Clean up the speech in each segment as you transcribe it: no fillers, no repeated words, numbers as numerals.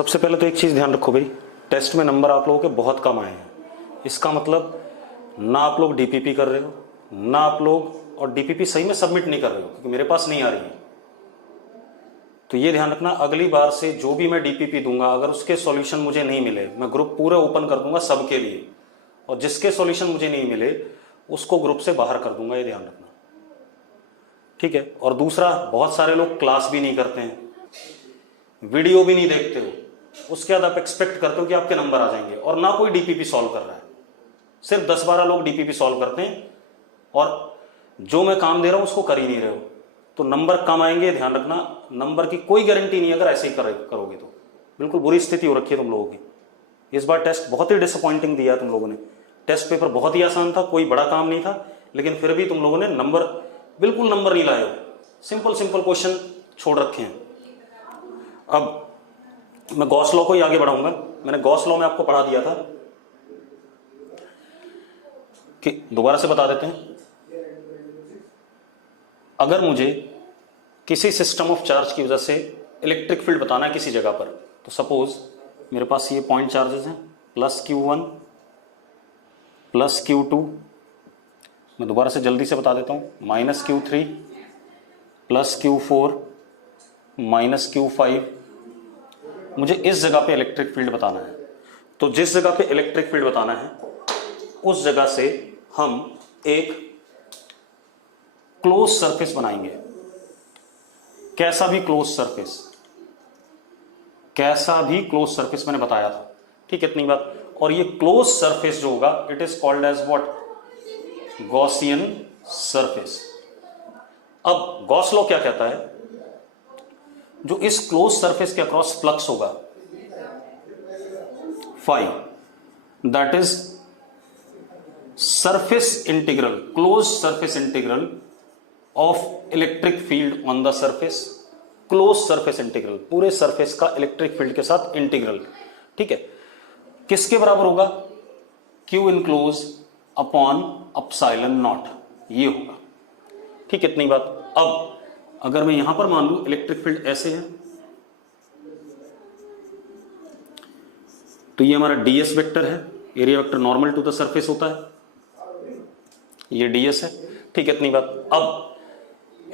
सबसे पहले तो एक चीज़ ध्यान रखो भाई, टेस्ट में नंबर आप लोगों के बहुत कम आए हैं। इसका मतलब ना आप लोग डीपीपी कर रहे हो, ना आप लोग और डीपीपी सही में सबमिट नहीं कर रहे हो, क्योंकि मेरे पास नहीं आ रही है। तो ये ध्यान रखना, अगली बार से जो भी मैं डीपीपी दूंगा, अगर उसके सॉल्यूशन मुझे नहीं मिले, मैं ग्रुप पूरा ओपन कर दूंगा सबके लिए, और जिसके सॉल्यूशन मुझे नहीं मिले उसको ग्रुप से बाहर कर दूंगा, ये ध्यान रखना, ठीक है। और दूसरा, बहुत सारे लोग क्लास भी नहीं करते हैं, वीडियो भी नहीं देखते हो, उसके बाद आप एक्सपेक्ट करते हो कि आपके नंबर आ जाएंगे, और ना कोई डीपीपी सॉल्व कर रहा है। सिर्फ 10-12 लोग डीपीपी सॉल्व करते हैं, और जो मैं काम दे रहा हूं उसको कर ही नहीं रहे हो, तो नंबर कम आएंगे। ध्यान रखना, नंबर की कोई गारंटी नहीं, अगर ऐसे ही करोगे तो बिल्कुल बुरी स्थिति हो रखी है तुम लोगों की। इस बार टेस्ट बहुत ही डिसअपॉइंटिंग दिया तुम लोगों ने। टेस्ट पेपर बहुत ही आसान था, कोई बड़ा काम नहीं था, लेकिन फिर भी तुम लोगों ने बिल्कुल नंबर नहीं लाए हो। सिंपल क्वेश्चन छोड़ रखे हैं। अब मैं गॉस लॉ को ही आगे बढ़ाऊंगा। मैंने गॉस लॉ में आपको पढ़ा दिया था कि दोबारा से बता देते हैं, अगर मुझे किसी सिस्टम ऑफ चार्ज की वजह से इलेक्ट्रिक फील्ड बताना है किसी जगह पर, तो सपोज मेरे पास ये पॉइंट चार्जेस हैं, प्लस Q1 प्लस Q2, मैं दोबारा से जल्दी से बता देता हूं, minus Q3 plus Q4 minus Q5। मुझे इस जगह पे इलेक्ट्रिक फील्ड बताना है, तो जिस जगह पे इलेक्ट्रिक फील्ड बताना है उस जगह से हम एक क्लोज सरफेस बनाएंगे। कैसा भी क्लोज सरफेस मैंने बताया था, ठीक है, इतनी बात। और ये क्लोज सरफेस जो होगा, it is called as what, Gaussian surface. अब गॉस लॉ क्या कहता है, जो इस क्लोज सरफेस के अक्रॉस फ्लक्स होगा phi, that is surface integral, close surface integral of electric field on the surface. Close surface integral, पूरे सरफेस का इलेक्ट्रिक फील्ड के साथ इंटीग्रल, ठीक है, किसके बराबर होगा, Q enclose upon epsilon naught, ये होगा, ठीक है, इतनी बात। अब अगर मैं यहां पर मान लूं इलेक्ट्रिक फील्ड ऐसे है, तो ये हमारा ds वेक्टर है, area vector normal to the surface होता है, ये ds है, ठीक है, इतनी बात। अब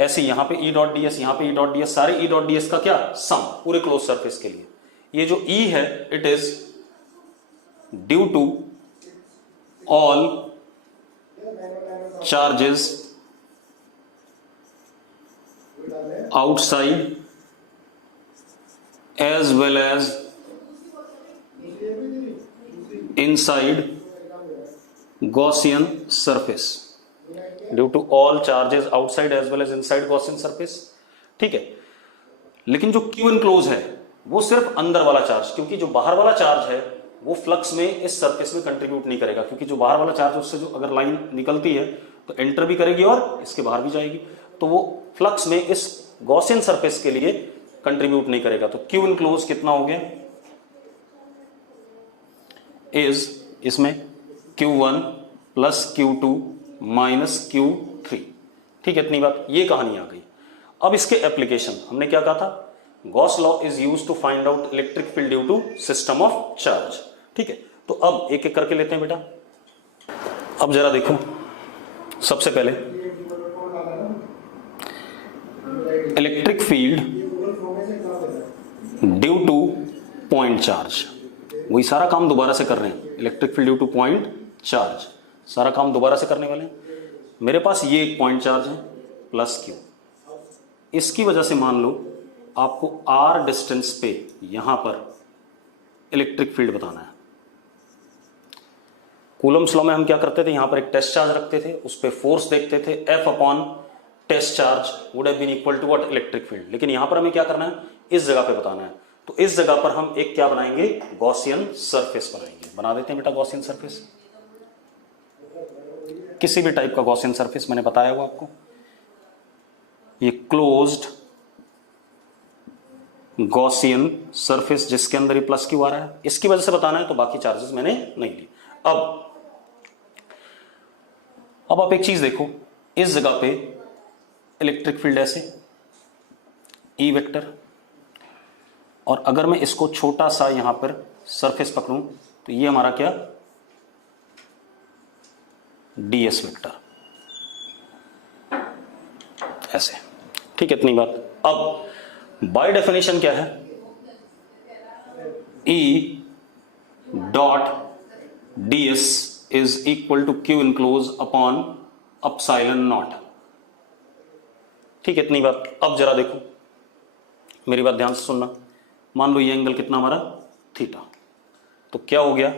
ऐसे यहां पे E डॉट ds, यहां पे E डॉट ds, सारे E डॉट ds का क्या सम, पूरे क्लोज सरफेस के लिए। ये जो E है, it is due to all charges outside as well as inside Gaussian surface, due to all charges outside as well as inside Gaussian surface, ठीक है। लेकिन जो Q enclose है वो सिर्फ अंदर वाला चार्ज, क्योंकि जो बाहर वाला चार्ज है वो फ्लक्स में इस सरफेस में कंट्रीब्यूट नहीं करेगा, क्योंकि जो बाहर वाला चार्ज, उससे जो अगर लाइन निकलती है तो एंटर भी करेगी और इसके बाहर भी जाएगी, तो वो फ्लक्स में इस गॉसियन सरफेस के लिए कंट्रीब्यूट नहीं करेगा। तो Q इनक्लोज कितना हो गया, इज इसमें Q1 plus Q2 minus Q3, ठीक है, इतनी बात, ये कहानी आ गई। अब इसके एप्लीकेशन, हमने क्या कहा था, Gauss law is used to find out electric field due to system of charge, ठीक है। तो अब एक एक करके लेते हैं बेटा। अब जरा देखो, सबसे पहले electric field due to point charge, वही सारा काम दोबारा से कर रहे हैं। Electric field due to point charge, सारा काम दोबारा से करने वाले हैं। मेरे पास ये एक पॉइंट चार्ज है प्लस Q, इसकी वजह से मान लो आपको R डिस्टेंस पे यहां पर इलेक्ट्रिक फील्ड बताना है। कूलम्स लॉ में हम क्या करते थे, यहां पर एक टेस्ट चार्ज रखते थे, उस पर फोर्स देखते थे, F upon test charge would have been equal to what, electric field. लेकिन यहां पर हमें क्या करना है, इस जगह पे बताना है, तो इस जगह पर हम एक क्या बनाएंगे, गॉसियन सरफेस बनाएंगे। बना देते हैं बेटा गॉसियन सरफेस, किसी भी टाइप का गॉसियन सरफेस, मैंने बताया हुआ आपको, ये क्लोज्ड गॉसियन सरफेस जिसके अंदर ये प्लस Q आ रहा है, इसकी वजह से बताना है, तो बाकी चार्जेस मैंने नहीं लिए। अब आप एक चीज देखो, इस जगह पे इलेक्ट्रिक फील्ड ऐसे E वेक्टर, और अगर मैं इसको छोटा सा यहां पर सरफेस पकड़ूं तो ये हमारा क्या, ds वेक्टर, ऐसे। ठीक है, इतनी बात। अब बाय डेफिनेशन क्या है, E dot ds is equal to q enclose upon epsilon naught. ठीक है, इतनी बात। अब जरा देखो, मेरी बात ध्यान से सुनना। मान लो ये एंगल कितना हमारा, थीटा। तो क्या हो गया,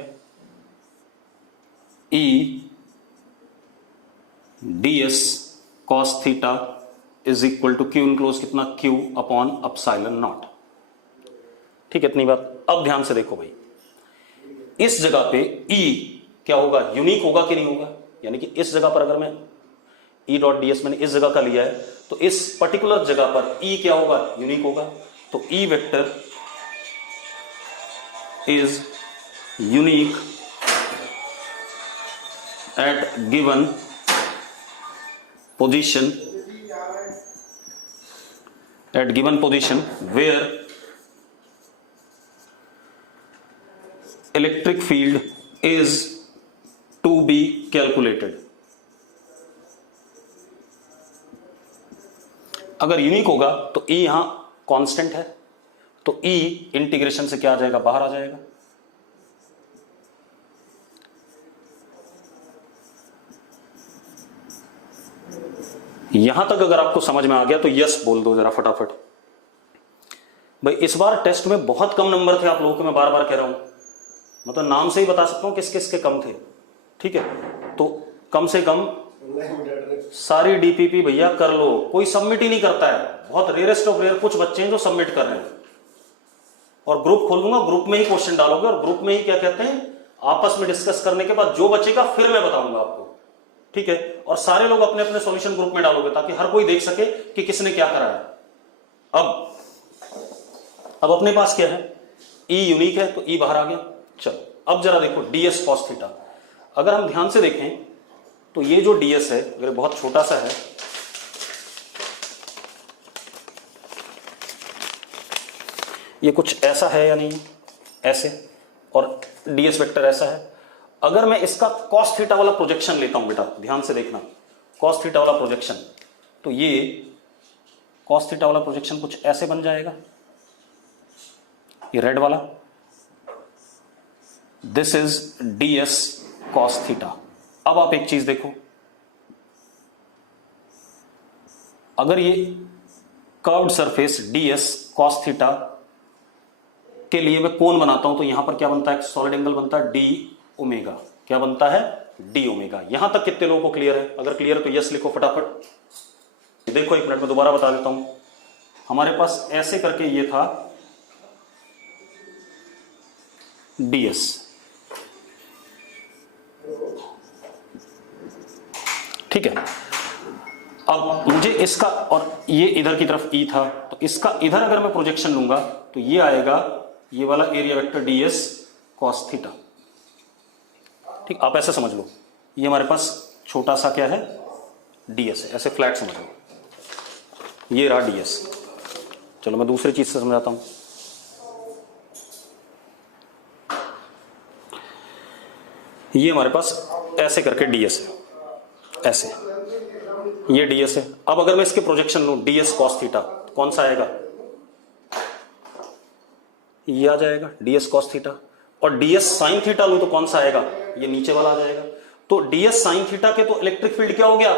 E ds cos theta is equal to Q enclose कितना, q अपॉन अपसाइलन नॉट। ठीक है, इतनी बात। अब ध्यान से देखो भाई, इस जगह पे E क्या होगा, यूनिक होगा कि नहीं होगा। यानी कि इस जगह पर अगर मैं E डॉट ds मैंने इस जगह का लिया है, तो इस पर्टिकुलर जगह पर E क्या होगा, यूनिक होगा। तो E vector is unique at given position, at given position where electric field is to be calculated। अगर यूनिक होगा तो E यहां कांस्टेंट है, तो E इंटीग्रेशन से क्या आ जाएगा, बाहर आ जाएगा। यहां तक अगर आपको समझ में आ गया तो यस बोल दो जरा फटाफट। भाई इस बार टेस्ट में बहुत कम नंबर थे आप लोगों के, मैं बार बार कह रहा हूं, मतलब नाम से ही बता सकता हूं किस किस के कम थे। ठीक है, तो कम से कम सारी डीपीपी भैया कर लो, कोई सबमिट ही नहीं करता है, बहुत रेयरेस्ट ऑफ रेयर कुछ बच्चे हैं जो सबमिट कर रहे हैं। और ग्रुप खोल दूंगा, ग्रुप में ही क्वेश्चन डालोगे और ग्रुप में ही क्या कहते हैं, आपस में डिस्कस करने के बाद जो बचेगा फिर मैं बताऊंगा आपको। ठीक है, और सारे लोग अपने अपने सॉल्यूशन ग्रुप में डालोगे ताकि हर कोई देख सके कि किसने क्या करा है। अब अपने पास क्या है, E यूनिक है तो E बाहर आ गया। चलो अब जरा देखो ds cos थीटा, अगर हम ध्यान से देखें तो ये जो ds है अगर बहुत छोटा सा है, ये कुछ ऐसा है या नहीं, ऐसे, और ds वेक्टर ऐसा है। अगर मैं इसका cos थीटा वाला प्रोजेक्शन लेता हूं, बेटा ध्यान से देखना, cos थीटा वाला प्रोजेक्शन, तो ये cos थीटा वाला प्रोजेक्शन कुछ ऐसे बन जाएगा, ये रेड वाला, this is ds cos theta. अब आप एक चीज देखो, अगर ये curved surface ds cos theta के लिए मैं कोण बनाता हूं तो यहां पर क्या बनता है, सॉलिड एंगल बनता है d ओमेगा। क्या बनता है, d ओमेगा। यहां तक कितने लोगों को क्लियर है, अगर क्लियर है तो यस लिखो फटाफट। देखो एक मिनट में दोबारा बता देता हूं, हमारे पास ऐसे करके ये था ds, ठीक है। अब मुझे इसका, और ये इधर की तरफ E था, तो इसका इधर अगर मैं प्रोजेक्शन लूंगा तो ये आएगा ये वाला area vector ds cos theta. ठीक, आप ऐसे समझ लो, ये हमारे पास छोटा सा क्या है, ds है, ऐसे फ्लैट समझ लो, ये रहा ds। चलो मैं दूसरी चीज से समझाता हूं। ये हमारे पास ऐसे करके ds है, ऐसे, ये ds है। अब अगर मैं इसके प्रोजेक्शन लूं ds cos थीटा, कौन सा आएगा, ये आ जाएगा ds cos थीटा। और ds sin थीटा लूं तो कौन सा आएगा, ये नीचे वाला आ जाएगा। तो ds sin थीटा के तो इलेक्ट्रिक फील्ड क्या हो गया,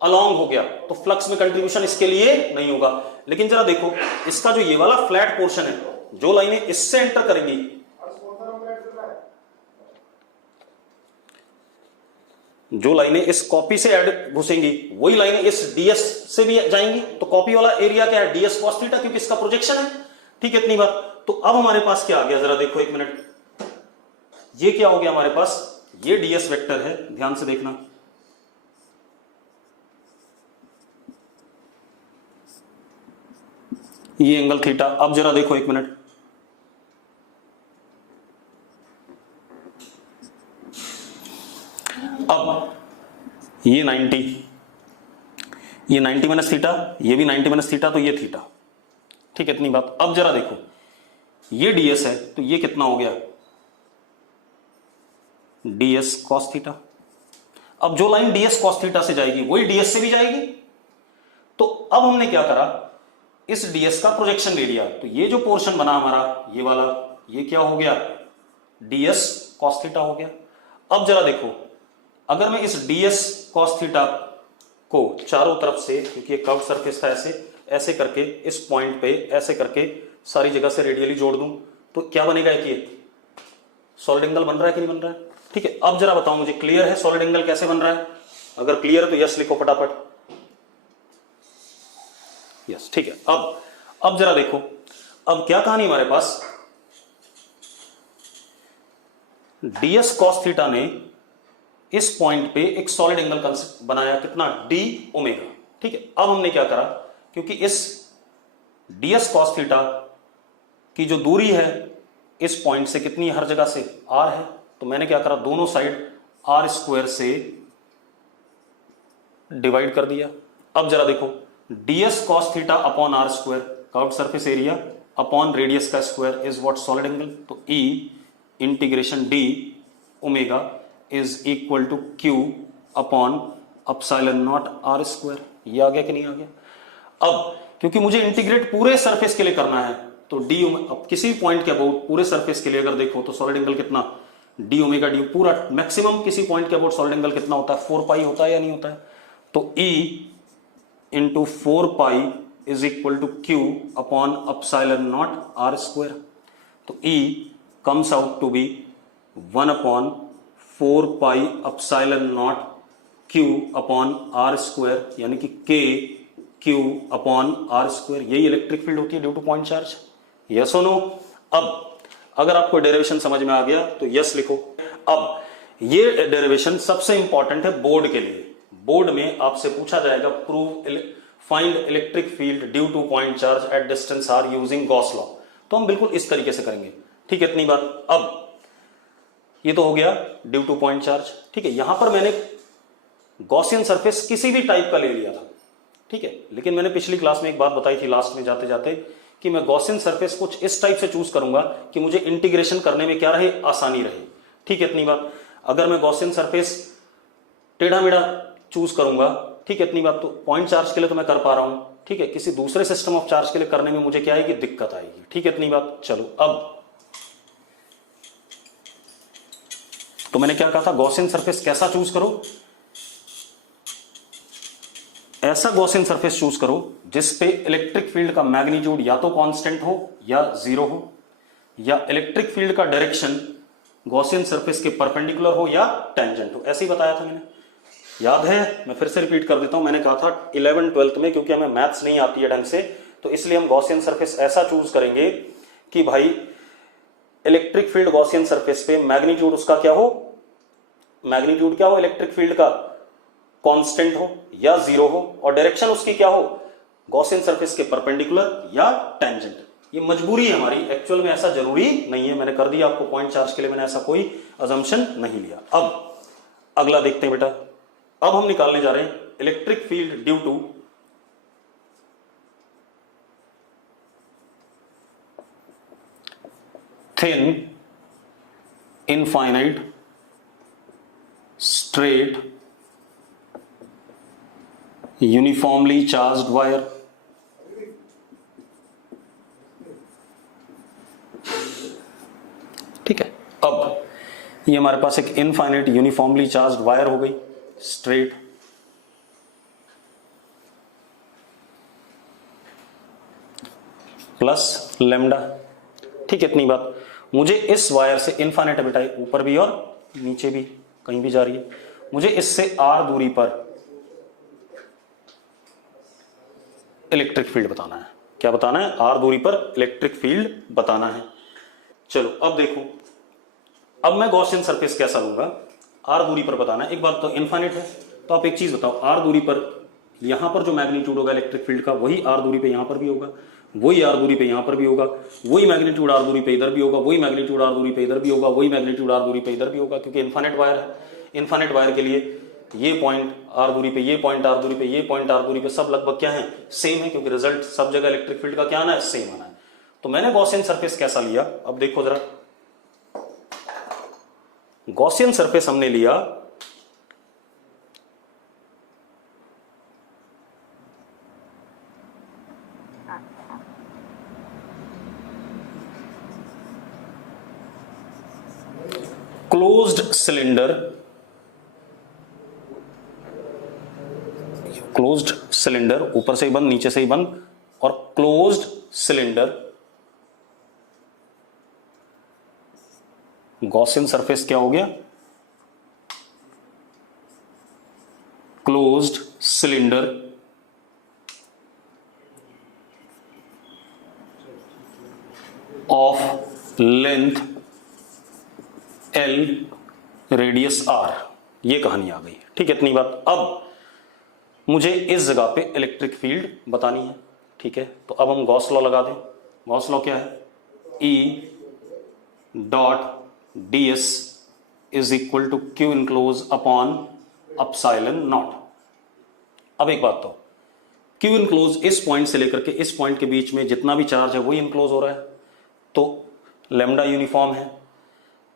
अलोंग हो गया, तो फ्लक्स में कंट्रीब्यूशन इसके लिए नहीं होगा। लेकिन जरा देखो इसका जो ये वाला फ्लैट पोर्शन है, जो लाइनें इससे एंटर करेंगी, जो लाइनें इस कॉपी से ऐड घुसेंगी वही लाइनें इस ds से भी जाएंगी, तो कॉपी वाला एरिया क्या है, ds cos थीटा, क्योंकि इसका प्रोजेक्शन है। ठीक है, इतनी बात। तो अब हमारे पास क्या आ गया, जरा देखो एक मिनट, ये क्या हो गया हमारे पास, ये ds वेक्टर है, ध्यान से देखना, ये एंगल थीटा। अब जरा देखो एक मिनट, अब ये 90 माइनस थीटा, ये भी 90 माइनस थीटा, तो ये थीटा, ठीक है, इतनी बात। अब जरा देखो, ये ds है तो ये कितना हो गया, ds cos थीटा। अब जो लाइन ds cos थीटा से जाएगी वही ds से भी जाएगी, तो अब हमने क्या करा, इस ds का प्रोजेक्शन ले लिया, तो ये जो पोर्शन बना हमारा ये वाला, ये क्या हो गया, ds cos थीटा हो गया। अब जरा देखो, अगर मैं इस ds cos थीटा को चारों तरफ से, क्योंकि ये कर्व सरफेस था, ऐसे ऐसे करके इस पॉइंट पे ऐसे करके सारी जगह से रेडियली जोड़ दूं, तो क्या बनेगा, एक ये सॉलिड एंगल बन रहा है कि नहीं बन रहा है। ठीक है, अब जरा बताओ मुझे, क्लियर है सॉलिड एंगल कैसे बन रहा है? अगर क्लियर है तो यस लिखो फटाफट, यस। ठीक है, अब जरा देखो, अब क्या कहानी हमारे पास, ds cos थीटा ने इस पॉइंट पे एक सॉलिड एंगल कंसेप्ट बनाया, कितना, d ओमेगा। ठीक है, अब हमने क्या करा, क्योंकि इस ds cos थीटा की जो दूरी है इस पॉइंट से कितनी, हर जगह से r है, तो मैंने क्या करा, दोनों साइड r स्क्वायर से डिवाइड कर दिया। अब जरा देखो, ds cos theta upon r square, curved surface area upon radius का square is what, solid angle. तो e integration d omega is equal to q upon epsilon naught r square. ये आ गया कि नहीं आ गया? अब क्योंकि मुझे इंटीग्रेट पूरे सरफेस के लिए करना है, तो d, अब किसी भी पॉइंट के अबाउट पूरे सरफेस के लिए अगर देखो तो सॉलिड एंगल कितना, d ओमेगा डी, पूरा मैक्सिमम किसी पॉइंट के अबाउट सॉलिड एंगल कितना होता है, 4 पाई होता है या नहीं होता है? तो e into 4 pi is equal to q upon epsilon naught r square. तो e comes out to be 1 upon 4 pi epsilon naught q upon r square, यानी कि k q upon r square. यही इलेक्ट्रिक फील्ड होती है due to point charge, yes और no? अब अगर आपको डेरिवेशन समझ में आ गया तो यस लिखो। अब ये डेरिवेशन सबसे इंपॉर्टेंट है बोर्ड के लिए। बोर्ड में आपसे पूछा जाएगा, prove find electric field due to point charge at distance r using Gauss law. तो हम बिल्कुल इस तरीके से करेंगे। ठीक है, इतनी बात। अब ये तो हो गया ड्यू टू पॉइंट चार्ज। ठीक है, यहां पर मैंने गॉसियन सरफेस किसी भी टाइप का ले लिया था। ठीक है, लेकिन मैंने पिछली क्लास में एक बात बताई थी लास्ट में जाते जाते, कि मैं गॉसियन सरफेस कुछ इस टाइप से चूज करूंगा कि मुझे इंटीग्रेशन करने में क्या रहे, आसानी रहे। ठीक है, इतनी बात। अगर मैं गॉसियन सरफेस टेढ़ा मेढ़ा चूज करूंगा, ठीक है, इतनी बात, तो पॉइंट चार्ज के लिए तो मैं कर पा रहा हूं। ठीक है, किसी दूसरे सिस्टम ऑफ चार्ज के लिए करने में मुझे क्या आएगी, दिक्कत आएगी। ठीक है, इतनी बात। चलो, अब तो मैंने क्या कहा था, गॉसियन सरफेस कैसा चूज करो, ऐसा गॉसियन सरफेस चूज करो जिसपे इलेक्ट्रिक फील्ड का मैग्नीट्यूड या तो कांस्टेंट हो या जीरो हो, या इलेक्ट्रिक फील्ड का डायरेक्शन गॉसियन सरफेस के परपेंडिकुलर हो या टेंजेंट हो। ऐसे ही बताया था मैंने, याद है? मैं फिर से रिपीट कर देता हूं। मैंने कहा था 11th 12th में, क्योंकि हमें मैथ्स नहीं आती है ढंग से, तो इसलिए हम गॉसियन सरफेस ऐसा चूज करेंगे कि भाई इलेक्ट्रिक फील्ड गॉसियन सरफेस पे मैग्नीट्यूड उसका क्या हो, मैग्नीट्यूड क्या हो इलेक्ट्रिक फील्ड का, कांस्टेंट हो या जीरो हो, और डायरेक्शन उसकी क्या हो, गॉसियन सरफेस के परपेंडिकुलर या टेंजेंट। ये मजबूरी है हमारी, एक्चुअल में ऐसा जरूरी नहीं है। मैंने कर दिया आपको पॉइंट चार्ज के लिए, मैंने ऐसा कोई अजम्पशन नहीं लिया। अब अगला देखते हैं बेटा। अब हम निकालने जा रहे हैं electric field due to thin infinite straight uniformly charged wire. ठीक है, अब ये हमारे पास एक इनफाइनाइट यूनिफॉर्मली चार्ज्ड वायर हो गई, स्ट्रेट, प्लस लेमडा। ठीक है, इतनी बात। मुझे इस वायर से इनफाइनाइट बेटा, ऊपर भी और नीचे भी, कहीं भी जा रही है, मुझे इससे r दूरी पर इलेक्ट्रिक फील्ड बताना है। क्या बताना है? r दूरी पर इलेक्ट्रिक फील्ड बताना है। चलो, अब देखो, अब मैं गॉसियन सरफेस कैसा लूंगा, r दूरी पर बताना है। एक बात तो इनफाइनाइट है, तो आप एक चीज बताओ, r दूरी पर यहां पर जो मैग्नीट्यूड होगा इलेक्ट्रिक फील्ड का, वही r दूरी पे यहां पर भी होगा, वही r दूरी पे यहां पर भी होगा, वही मैग्नीट्यूड r दूरी पे इधर भी होगा, वही मैग्नीट्यूड r दूरी पे इधर भी होगा, वही मैग्नीट्यूड r दूरी पे इधर भी होगा, क्योंकि इनफाइनाइट वायर है। इनफाइनाइट वायर के लिए ये पॉइंट आर दूरी पे, ये पॉइंट आर दूरी पे, ये पॉइंट आर दूरी पे, सब लगभग क्या है, सेम है, क्योंकि रिजल्ट सब जगह इलेक्ट्रिक फील्ड का क्या आना है, सेम आना है। तो मैंने गॉसियन सरफेस कैसा लिया, अब देखो जरा, गॉसियन सरफेस हमने लिया क्लोज्ड सिलेंडर, क्लोज्ड सिलेंडर, ऊपर से ही बंद नीचे से ही बंद, और क्लोज्ड सिलेंडर गॉसियन सरफेस क्या हो गया, closed cylinder of length L, radius R, ये कहानी आ गई। ठीक है, इतनी बात। अब मुझे इस जगह पे इलेक्ट्रिक फील्ड बतानी है। ठीक है, तो अब हम गॉस लॉ लगा दें। गॉस लॉ क्या है, E dot ds is equal to Q enclose upon epsilon naught. अब एक बात, तो Q इनक्लोज इस पॉइंट से लेकर के इस पॉइंट के बीच में जितना भी चार्ज है वही इनक्लोज हो रहा है, तो लैम्डा यूनिफॉर्म है,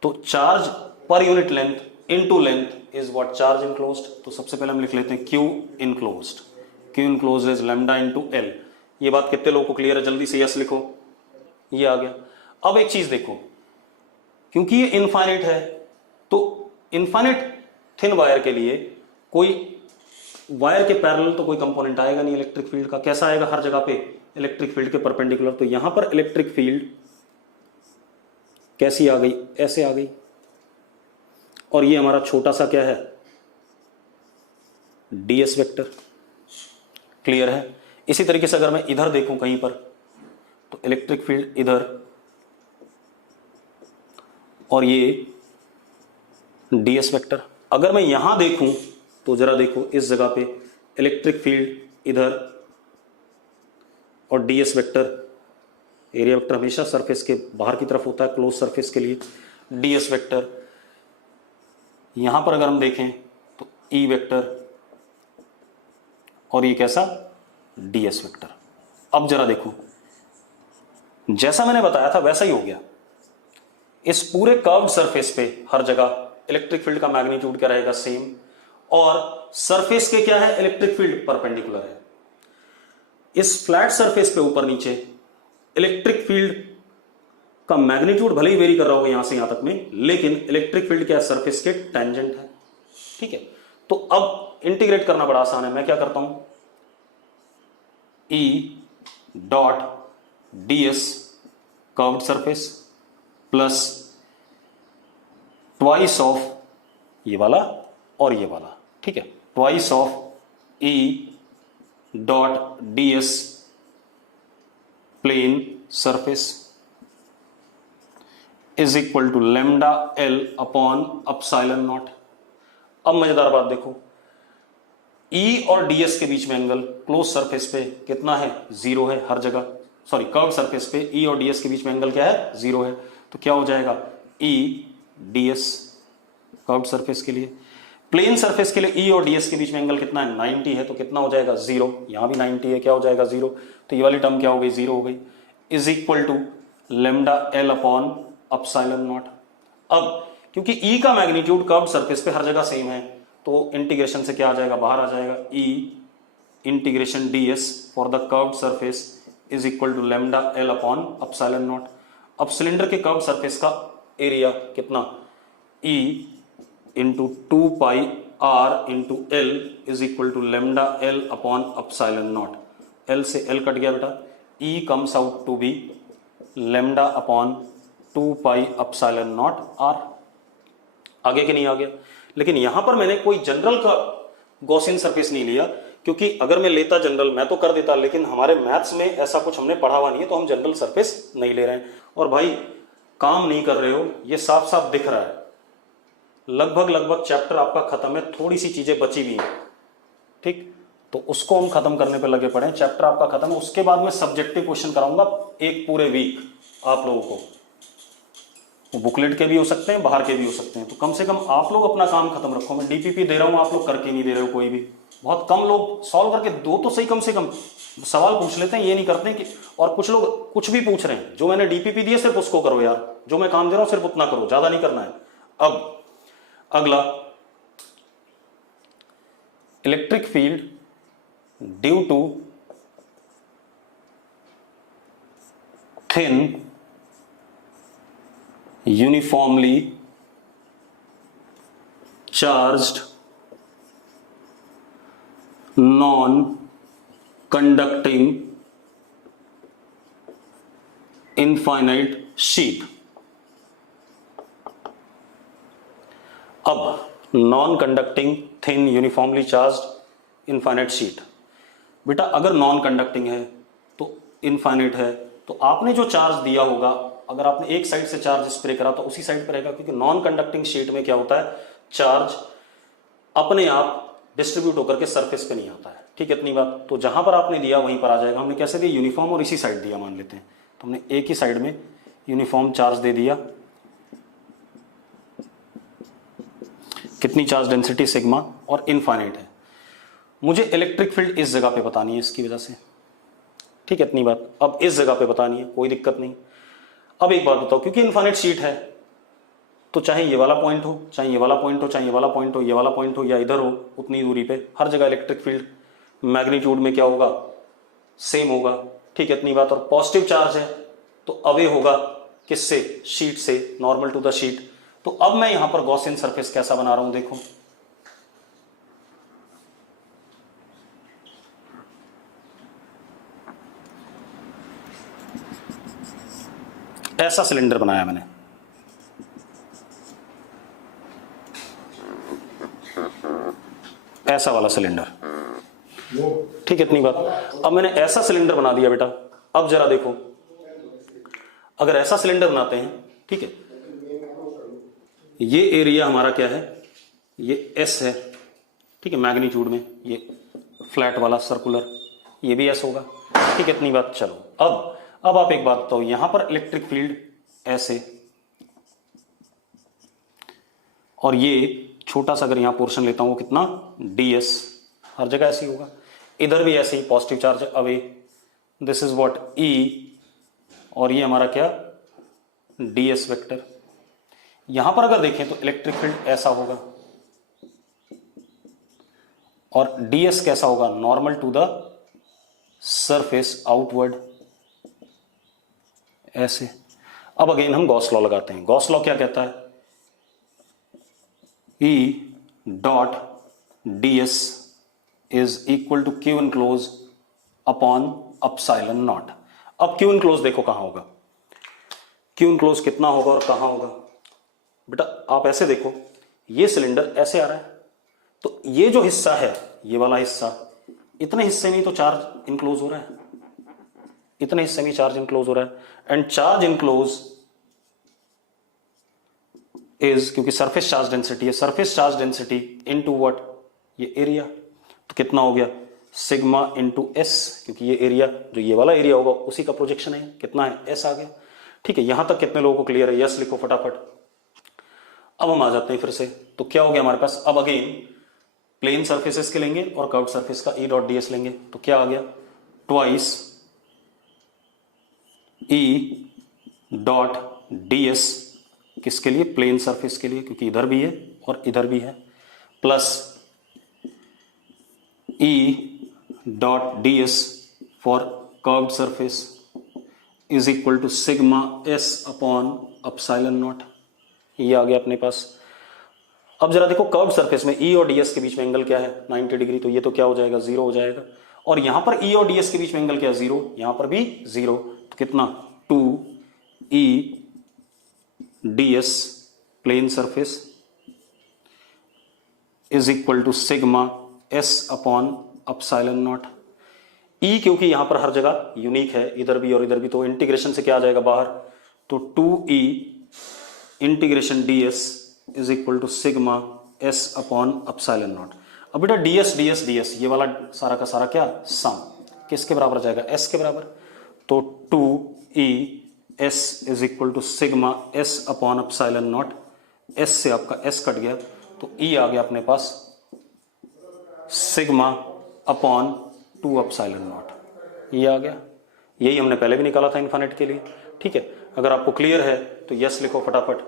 तो charge per unit length into length is what, charge enclosed. तो सबसे पहले हम लिख लेते हैं Q enclosed, Q enclosed is lambda into L। ये बात कितने लोगों को क्लियर है, जल्दी से यस लिखो, ये आ गया। अब एक चीज देखो, क्योंकि ये इनफाइनाइट है, तो इनफाइनाइट थिन वायर के लिए कोई वायर के पैरेलल तो कोई कंपोनेंट आएगा नहीं इलेक्ट्रिक फील्ड का। कैसा आएगा, हर जगह पे इलेक्ट्रिक फील्ड के परपेंडिकुलर। तो यहां पर इलेक्ट्रिक फील्ड कैसी आ गई, ऐसे आ गई, और ये हमारा छोटा सा क्या है, ds वेक्टर। क्लियर है। इसी तरीके से अगर मैं इधर देखूं कहीं पर, तो इलेक्ट्रिक फील्ड इधर, और ये ds वेक्टर। अगर मैं यहां देखूं तो जरा देखो, इस जगह पे इलेक्ट्रिक फील्ड इधर और ds वेक्टर। एरिया वेक्टर हमेशा सरफेस के बाहर की तरफ होता है क्लोज सरफेस के लिए, ds वेक्टर। यहां पर अगर हम देखें तो E वेक्टर, और ये कैसा, ds वेक्टर। अब जरा देखो, जैसा मैंने बताया था वैसा ही हो गया। इस पूरे कर्व्ड सरफेस पे हर जगह इलेक्ट्रिक फील्ड का मैग्नीट्यूड क्या रहेगा, सेम, और सरफेस के क्या है, इलेक्ट्रिक फील्ड परपेंडिकुलर है। इस फ्लैट सरफेस पे ऊपर नीचे इलेक्ट्रिक फील्ड का मैग्नीट्यूड भले ही वेरी कर रहा होगा यहां से यहां तक में, लेकिन इलेक्ट्रिक फील्ड क्या है, सरफेस के टेंजेंट है। ठीक है, तो अब इंटीग्रेट करना बड़ा आसान है। मैं क्या करता हूं, E dot ds curved surface plus twice of ये वाला और ये वाला। ठीक है, twice of E dot ds plane surface is equal to lambda L upon epsilon naught. अब मजेदार बात देखो, E और ds के बीच में एंगल क्लोज सरफेस पे कितना है, जीरो है हर जगह। सॉरी, कर्व सरफेस पे E और ds के बीच में एंगल क्या है, जीरो है। तो क्या हो जाएगा, E ds कर्व सरफेस के लिए। प्लेन सरफेस के लिए E और ds के बीच में एंगल कितना है, 90 है, तो कितना हो जाएगा, जीरो। यहां भी 90 है, क्या हो जाएगा, जीरो। तो ये वाली टर्म क्या हो गई, जीरो हो गई। Is equal to lambda L upon epsilon naught. अब क्योंकि E का मैग्नीट्यूड कर्व्ड सरफेस पे हर जगह सेम है, तो इंटीग्रेशन से क्या आ जाएगा, बाहर आ जाएगा, E integration ds for the curved surface is equal to lambda L upon epsilon naught. अब सिलेंडर के कर्व्ड सरफेस का एरिया कितना, E into 2 pi R into L is equal to lambda L upon epsilon naught. L से L cut गया बेटा, E comes out to be lambda upon 2 pi epsilon naught R। आगे कि नहीं आ गया। लेकिन यहां पर मैंने कोई जनरल का गॉसियन सरफेस नहीं लिया, क्योंकि अगर मैं लेता जनरल मैं तो कर देता, लेकिन हमारे मैथ्स में ऐसा कुछ हमने पढ़ा हुआ नहीं है, तो हम जनरल सरफेस नहीं ले रहे हैं। और भाई काम नहीं कर रहे हो, ये साफ साफ दिख रहा है। लगभग चैप्टर आपका खत्म है, थोड़ी सी चीजें बची भी हैं। ठीक, तो उसको हम खत्म करने पे लगे पड़े हैं। चैप्टर आपका खत्म है, उसके बाद मैं सब्जेक्टिव क्वेश्चन कराऊंगा एक पूरे वीक आप लोगों को। वो बुकलेट के भी हो सकते हैं, बाहर के भी हो सकते हैं। तो कम से कम आप लोग अपना काम खत्म रखो। मैं डीपीपी दे रहा हूं, आप लोग करके नहीं दे रहे हो कोई भी। बहुत कम लोग सॉल्व करके दो तो सही, कम से कम सवाल पूछ लेते हैं, ये नहीं करते कि। और कुछ लोग कुछ भी पूछ रहे हैं, जो मैंने डीपीपी दिया सिर्फ उसको करो यार, जो मैं काम दे रहा हूं सिर्फ उतना करो, ज्यादा नहीं करना है। अब अगला, electric field due to thin uniformly charged non-conducting infinite sheet। अब non conducting thin uniformly charged infinite sheet, बेटा अगर नॉन कंडक्टिंग है तो इनफाइनाइट है, तो आपने जो चार्ज दिया होगा, अगर आपने एक साइड से चार्ज स्प्रे करा तो उसी साइड पर रहेगा, क्योंकि नॉन कंडक्टिंग शीट में क्या होता है, चार्ज अपने आप डिस्ट्रीब्यूट होकर के सरफेस पे नहीं आता है। ठीक है, इतनी बात। तो जहां पर आपने दिया वहीं पर आ जाएगा। हमने कैसे दिया, यूनिफॉर्म और इसी साइड दिया मान लेते हैं, तो हमने एक ही साइड में यूनिफॉर्म चार्ज दे दिया। कितनी चार्ज डेंसिटी, सिग्मा, और इनफाइनाइट है। मुझे इलेक्ट्रिक फील्ड इस जगह पे बतानी है इसकी वजह से। ठीक है, इतनी बात। अब इस जगह पे बतानी है, कोई दिक्कत नहीं। अब एक बात बताओ, क्योंकि इनफाइनाइट शीट है तो चाहे ये वाला पॉइंट हो, चाहे ये वाला पॉइंट हो, चाहे ये वाला पॉइंट हो, ये वाला पॉइंट हो, या इधर हो, उतनी दूरी पे हर जगह इलेक्ट्रिक फील्ड मैग्नीट्यूड में क्या होगा, सेम होगा। ठीक है, इतनी बात। और पॉजिटिव चार्ज है तो अवे होगा किससे, शीट से, नॉर्मल टू द शीट। तो अब मैं यहां पर गॉसियन सरफेस कैसा बना रहा हूं, देखो। ऐसा सिलेंडर बनाया मैंने, ऐसा वाला सिलेंडर। ठीक है, इतनी बात। अब मैंने ऐसा सिलेंडर बना दिया बेटा। अब जरा देखो, अगर ऐसा सिलेंडर बनाते हैं, ठीक है, ये एरिया हमारा क्या है, ये एस है। ठीक है, मैग्नीट्यूड में ये फ्लैट वाला सर्कुलर, ये भी एस होगा। ठीक है, इतनी बात। चलो अब आप एक बात बताओ, यहां पर इलेक्ट्रिक फील्ड ऐसे, और ये छोटा सा अगर यहां पोर्शन लेता हूं, वो कितना, ds, हर जगह ऐसे ही होगा। इधर भी ऐसे ही positive charge away, this is what E, और ये हमारा क्या, ds वेक्टर। यहां पर अगर देखें तो इलेक्ट्रिक फील्ड ऐसा होगा, और ds कैसा होगा, normal to the surface outward, ऐसे। अब अगेन हम गॉस लॉ लगाते हैं। गॉस लॉ क्या कहता है, E dot ds is equal to Q enclose upon epsilon naught. अब Q इनक्लोज देखो कहां होगा, Q इनक्लोज कितना होगा और कहां होगा। बेटा आप ऐसे देखो, ये सिलेंडर ऐसे आ रहा है, तो ये जो हिस्सा है, ये वाला हिस्सा, इतने हिस्से में तो चार्ज इनक्लोज हो रहा है, इतने हिस्से में चार्ज इनक्लोज हो रहा है। एंड चार्ज इनक्लोज इज, क्योंकि सरफेस चार्ज डेंसिटी है, surface charge density into what, ये एरिया। तो कितना हो गया, सिग्मा इनटू एस, क्योंकि ये एरिया, जो ये वाला एरिया होगा उसी का प्रोजेक्शन है, कितना है, एस आ गया। ठीक है, यहां तक कितने लोगों को क्लियर है, यस लिखो फटाफट। अब हम आ जाते हैं फिर से, तो क्या हो गया हमारे पास, अब अगेन प्लेन सर्फेसेस के लेंगे और कर्व्ड सरफेस का E डॉट ds लेंगे, तो क्या आ गया, ट्वाइस E डॉट ds, किसके लिए, प्लेन सरफेस के लिए, क्योंकि इधर भी है और इधर भी है, plus E dot ds for curved surface is equal to sigma s upon epsilon naught. ये आ गया अपने पास। अब जरा देखो, कर्व्ड सरफेस में E और ds के बीच में एंगल क्या है, 90 डिग्री, तो ये तो क्या हो जाएगा, जीरो हो जाएगा। और यहां पर E और ds के बीच में एंगल क्या है, जीरो, यहां पर भी जीरो, तो कितना, 2E ds plane surface is equal to sigma s upon epsilon naught. E क्योंकि यहां पर हर जगह यूनिक है, इधर भी और इधर भी, तो इंटीग्रेशन से क्या आ जाएगा बाहर, तो 2E integration ds is equal to sigma s upon epsilon naught. अब बेटा ds ds ds, ये वाला सारा का सारा क्या, सम, किसके बराबर आ जाएगा, s के बराबर। तो 2E S is equal to sigma S upon epsilon naught, S से आपका S कट गया तो E आ गया अपने पास सिग्मा अपॉन 2 अपसाइलन नॉट, ये आ गया। यही हमने पहले भी निकाला था इन्फिनिट के लिए, ठीक है। अगर आपको क्लियर है तो यस लिखो फटाफट।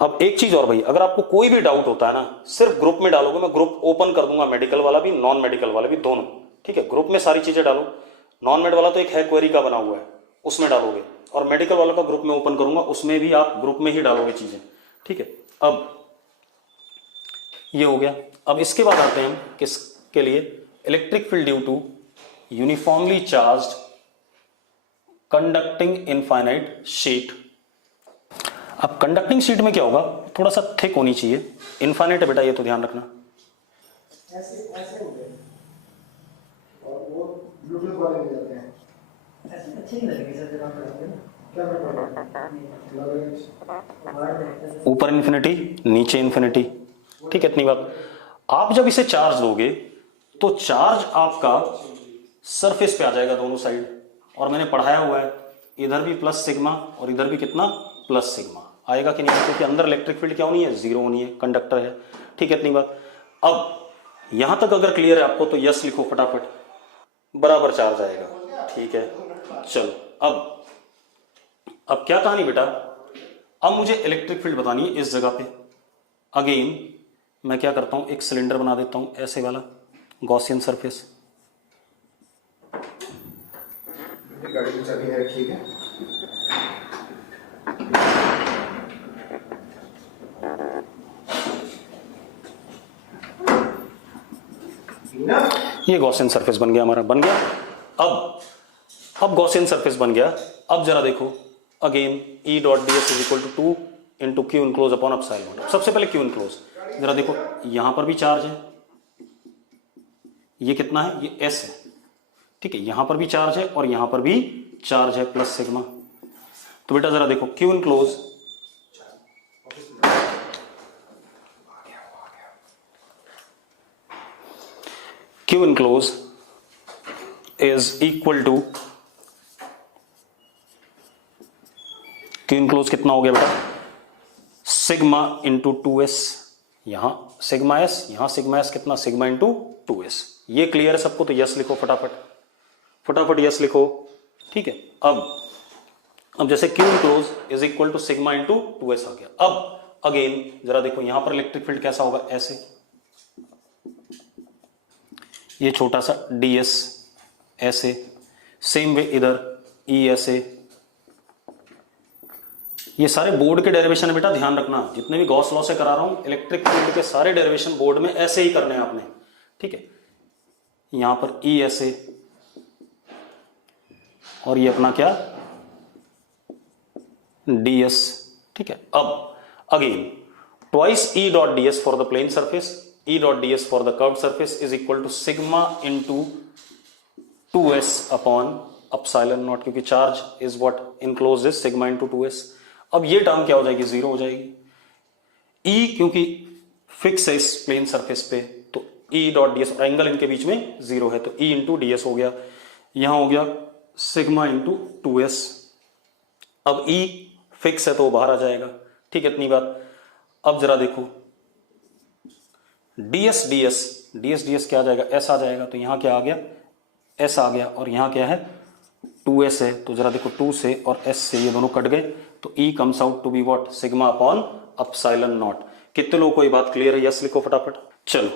अब एक चीज और भाई, अगर आपको कोई भी डाउट होता है ना, सिर्फ ग्रुप में डालोगे, मैं ग्रुप ओपन कर दूंगा, मेडिकल वाला भी नॉन मेडिकल वाला भी दोनों, ठीक है। ग्रुप में सारी चीजें डालो, नॉन मेड वाला तो एक है क्वेरी का बना हुआ है उसमें डालोगे, और मेडिकल वाला का ग्रुप में ओपन करूंगा उसमें भी आप ग्रुप में ही डालोगे चीजें, ठीक है। अब ये हो गया। अब इसके बाद आते हैं हम किसके लिए, electric field due to uniformly charged conducting infinite sheet. अब कंडक्टिंग शीट में क्या होगा, थोड़ा सा थिक होनी चाहिए, इनफाइनाइट है बेटा ये तो ध्यान रखना। ऐसे ऐसे हो गए और वो ब्लूटूथ वाले हो जाते हैं, ऐसे अच्छे नहीं लगेंगे सर जब आप पढ़ाते हैं ना, क्या पढ़ाते ऊपर इन्फिनिटी नीचे इन्फिनिटी, ठीक है। इतनी बात। आप जब इसे चार्ज दोगे तो चार्ज आपका सरफेस पे आ जाएगा दोनों साइड, और मैंने पढ़ाया हुआ है इधर भी प्लस सिग्मा और इधर भी कितना प्लस सिग्मा आएगा कि नहीं, क्योंकि अंदर इलेक्ट्रिक फील्ड क्या होनी है, जीरो होनी है, कंडक्टर है, ठीक है। इतनी बात। अब यहां तक अगर क्लियर है आपको तो यस लिखो फटाफट, बराबर चार्ज आएगा, ठीक है। चलो अब क्या कहानी बेटा, अब मुझे इलेक्ट्रिक फील्ड बतानी है इस जगह पे। अगेन मैं क्या करता हूं, एक सिलेंडर बना देता हूं ऐसे वाला, गॉसियन सरफेस। गाड़ी की चाबी है, ठीक है। ये गॉसियन सरफेस बन गया हमारा, बन गया। अब गॉसियन सरफेस बन गया। अब जरा देखो again E dot D S is equal to 2 into Q enclose upon epsilon. सबसे पहले क्यू इनक्लोज, जरा देखो यहां पर भी चार्ज है, ये कितना है, ये S है, ठीक है। यहां पर भी चार्ज है और यहां पर भी चार्ज है प्लस सिग्मा। तो बेटा जरा देखो Q enclose, Q enclose is equal to, Q enclose कितना हो गया बेटा, सिग्मा इंटू 2s, यहां सिग्मा s, यहां सिग्मा s कितना, सिग्मा इंटू 2s। ये क्लियर है सबको, तो यस लिखो फटाफट फटाफट, यस लिखो, ठीक है। अब जैसे Q enclose is equal to sigma into 2s आ गया। अब अगेन जरा देखो यहां पर इलेक्ट्रिक फील्ड कैसा होगा, ऐसे, ये छोटा सा ds ऐसे, सेम वे इधर E ऐसे। ये सारे बोर्ड के डेरिवेशन है बेटा, ध्यान रखना, जितने भी गॉस लॉ से करा रहा हूं इलेक्ट्रिक फील्ड के सारे डेरिवेशन बोर्ड में ऐसे ही करने हैं आपने, ठीक है। यहां पर E ऐसे, और ये अपना क्या ds, ठीक है। अब again twice E dot ds for the plane surface, E dot ds for the curved surface is equal to sigma into 2s upon epsilon naught, क्योंकि charge is what enclosed is sigma into 2s। अब ये term क्या हो जाएगी, zero हो जाएगी। E क्योंकि fix है इस प्लेन सरफेस पे, तो E डॉट ds, और एंगल इनके बीच में जीरो है, तो E इंटू ds हो गया, यहां हो गया सिग्मा इंटू 2s। अब E फिक्स है तो वो बाहर आ जाएगा, ठीक है। इतनी बात। अब जरा देखो ds ds ds ds क्या आ जाएगा, s आ जाएगा, तो यहां क्या आ गया, s आ गया, और यहां क्या है 2s है, तो जरा देखो 2 से और s से ये दोनों कट गए, तो E comes out to be what, sigma upon epsilon naught. कितने लोगों को ये बात क्लियर है, यस लिखो फटाफट। चलो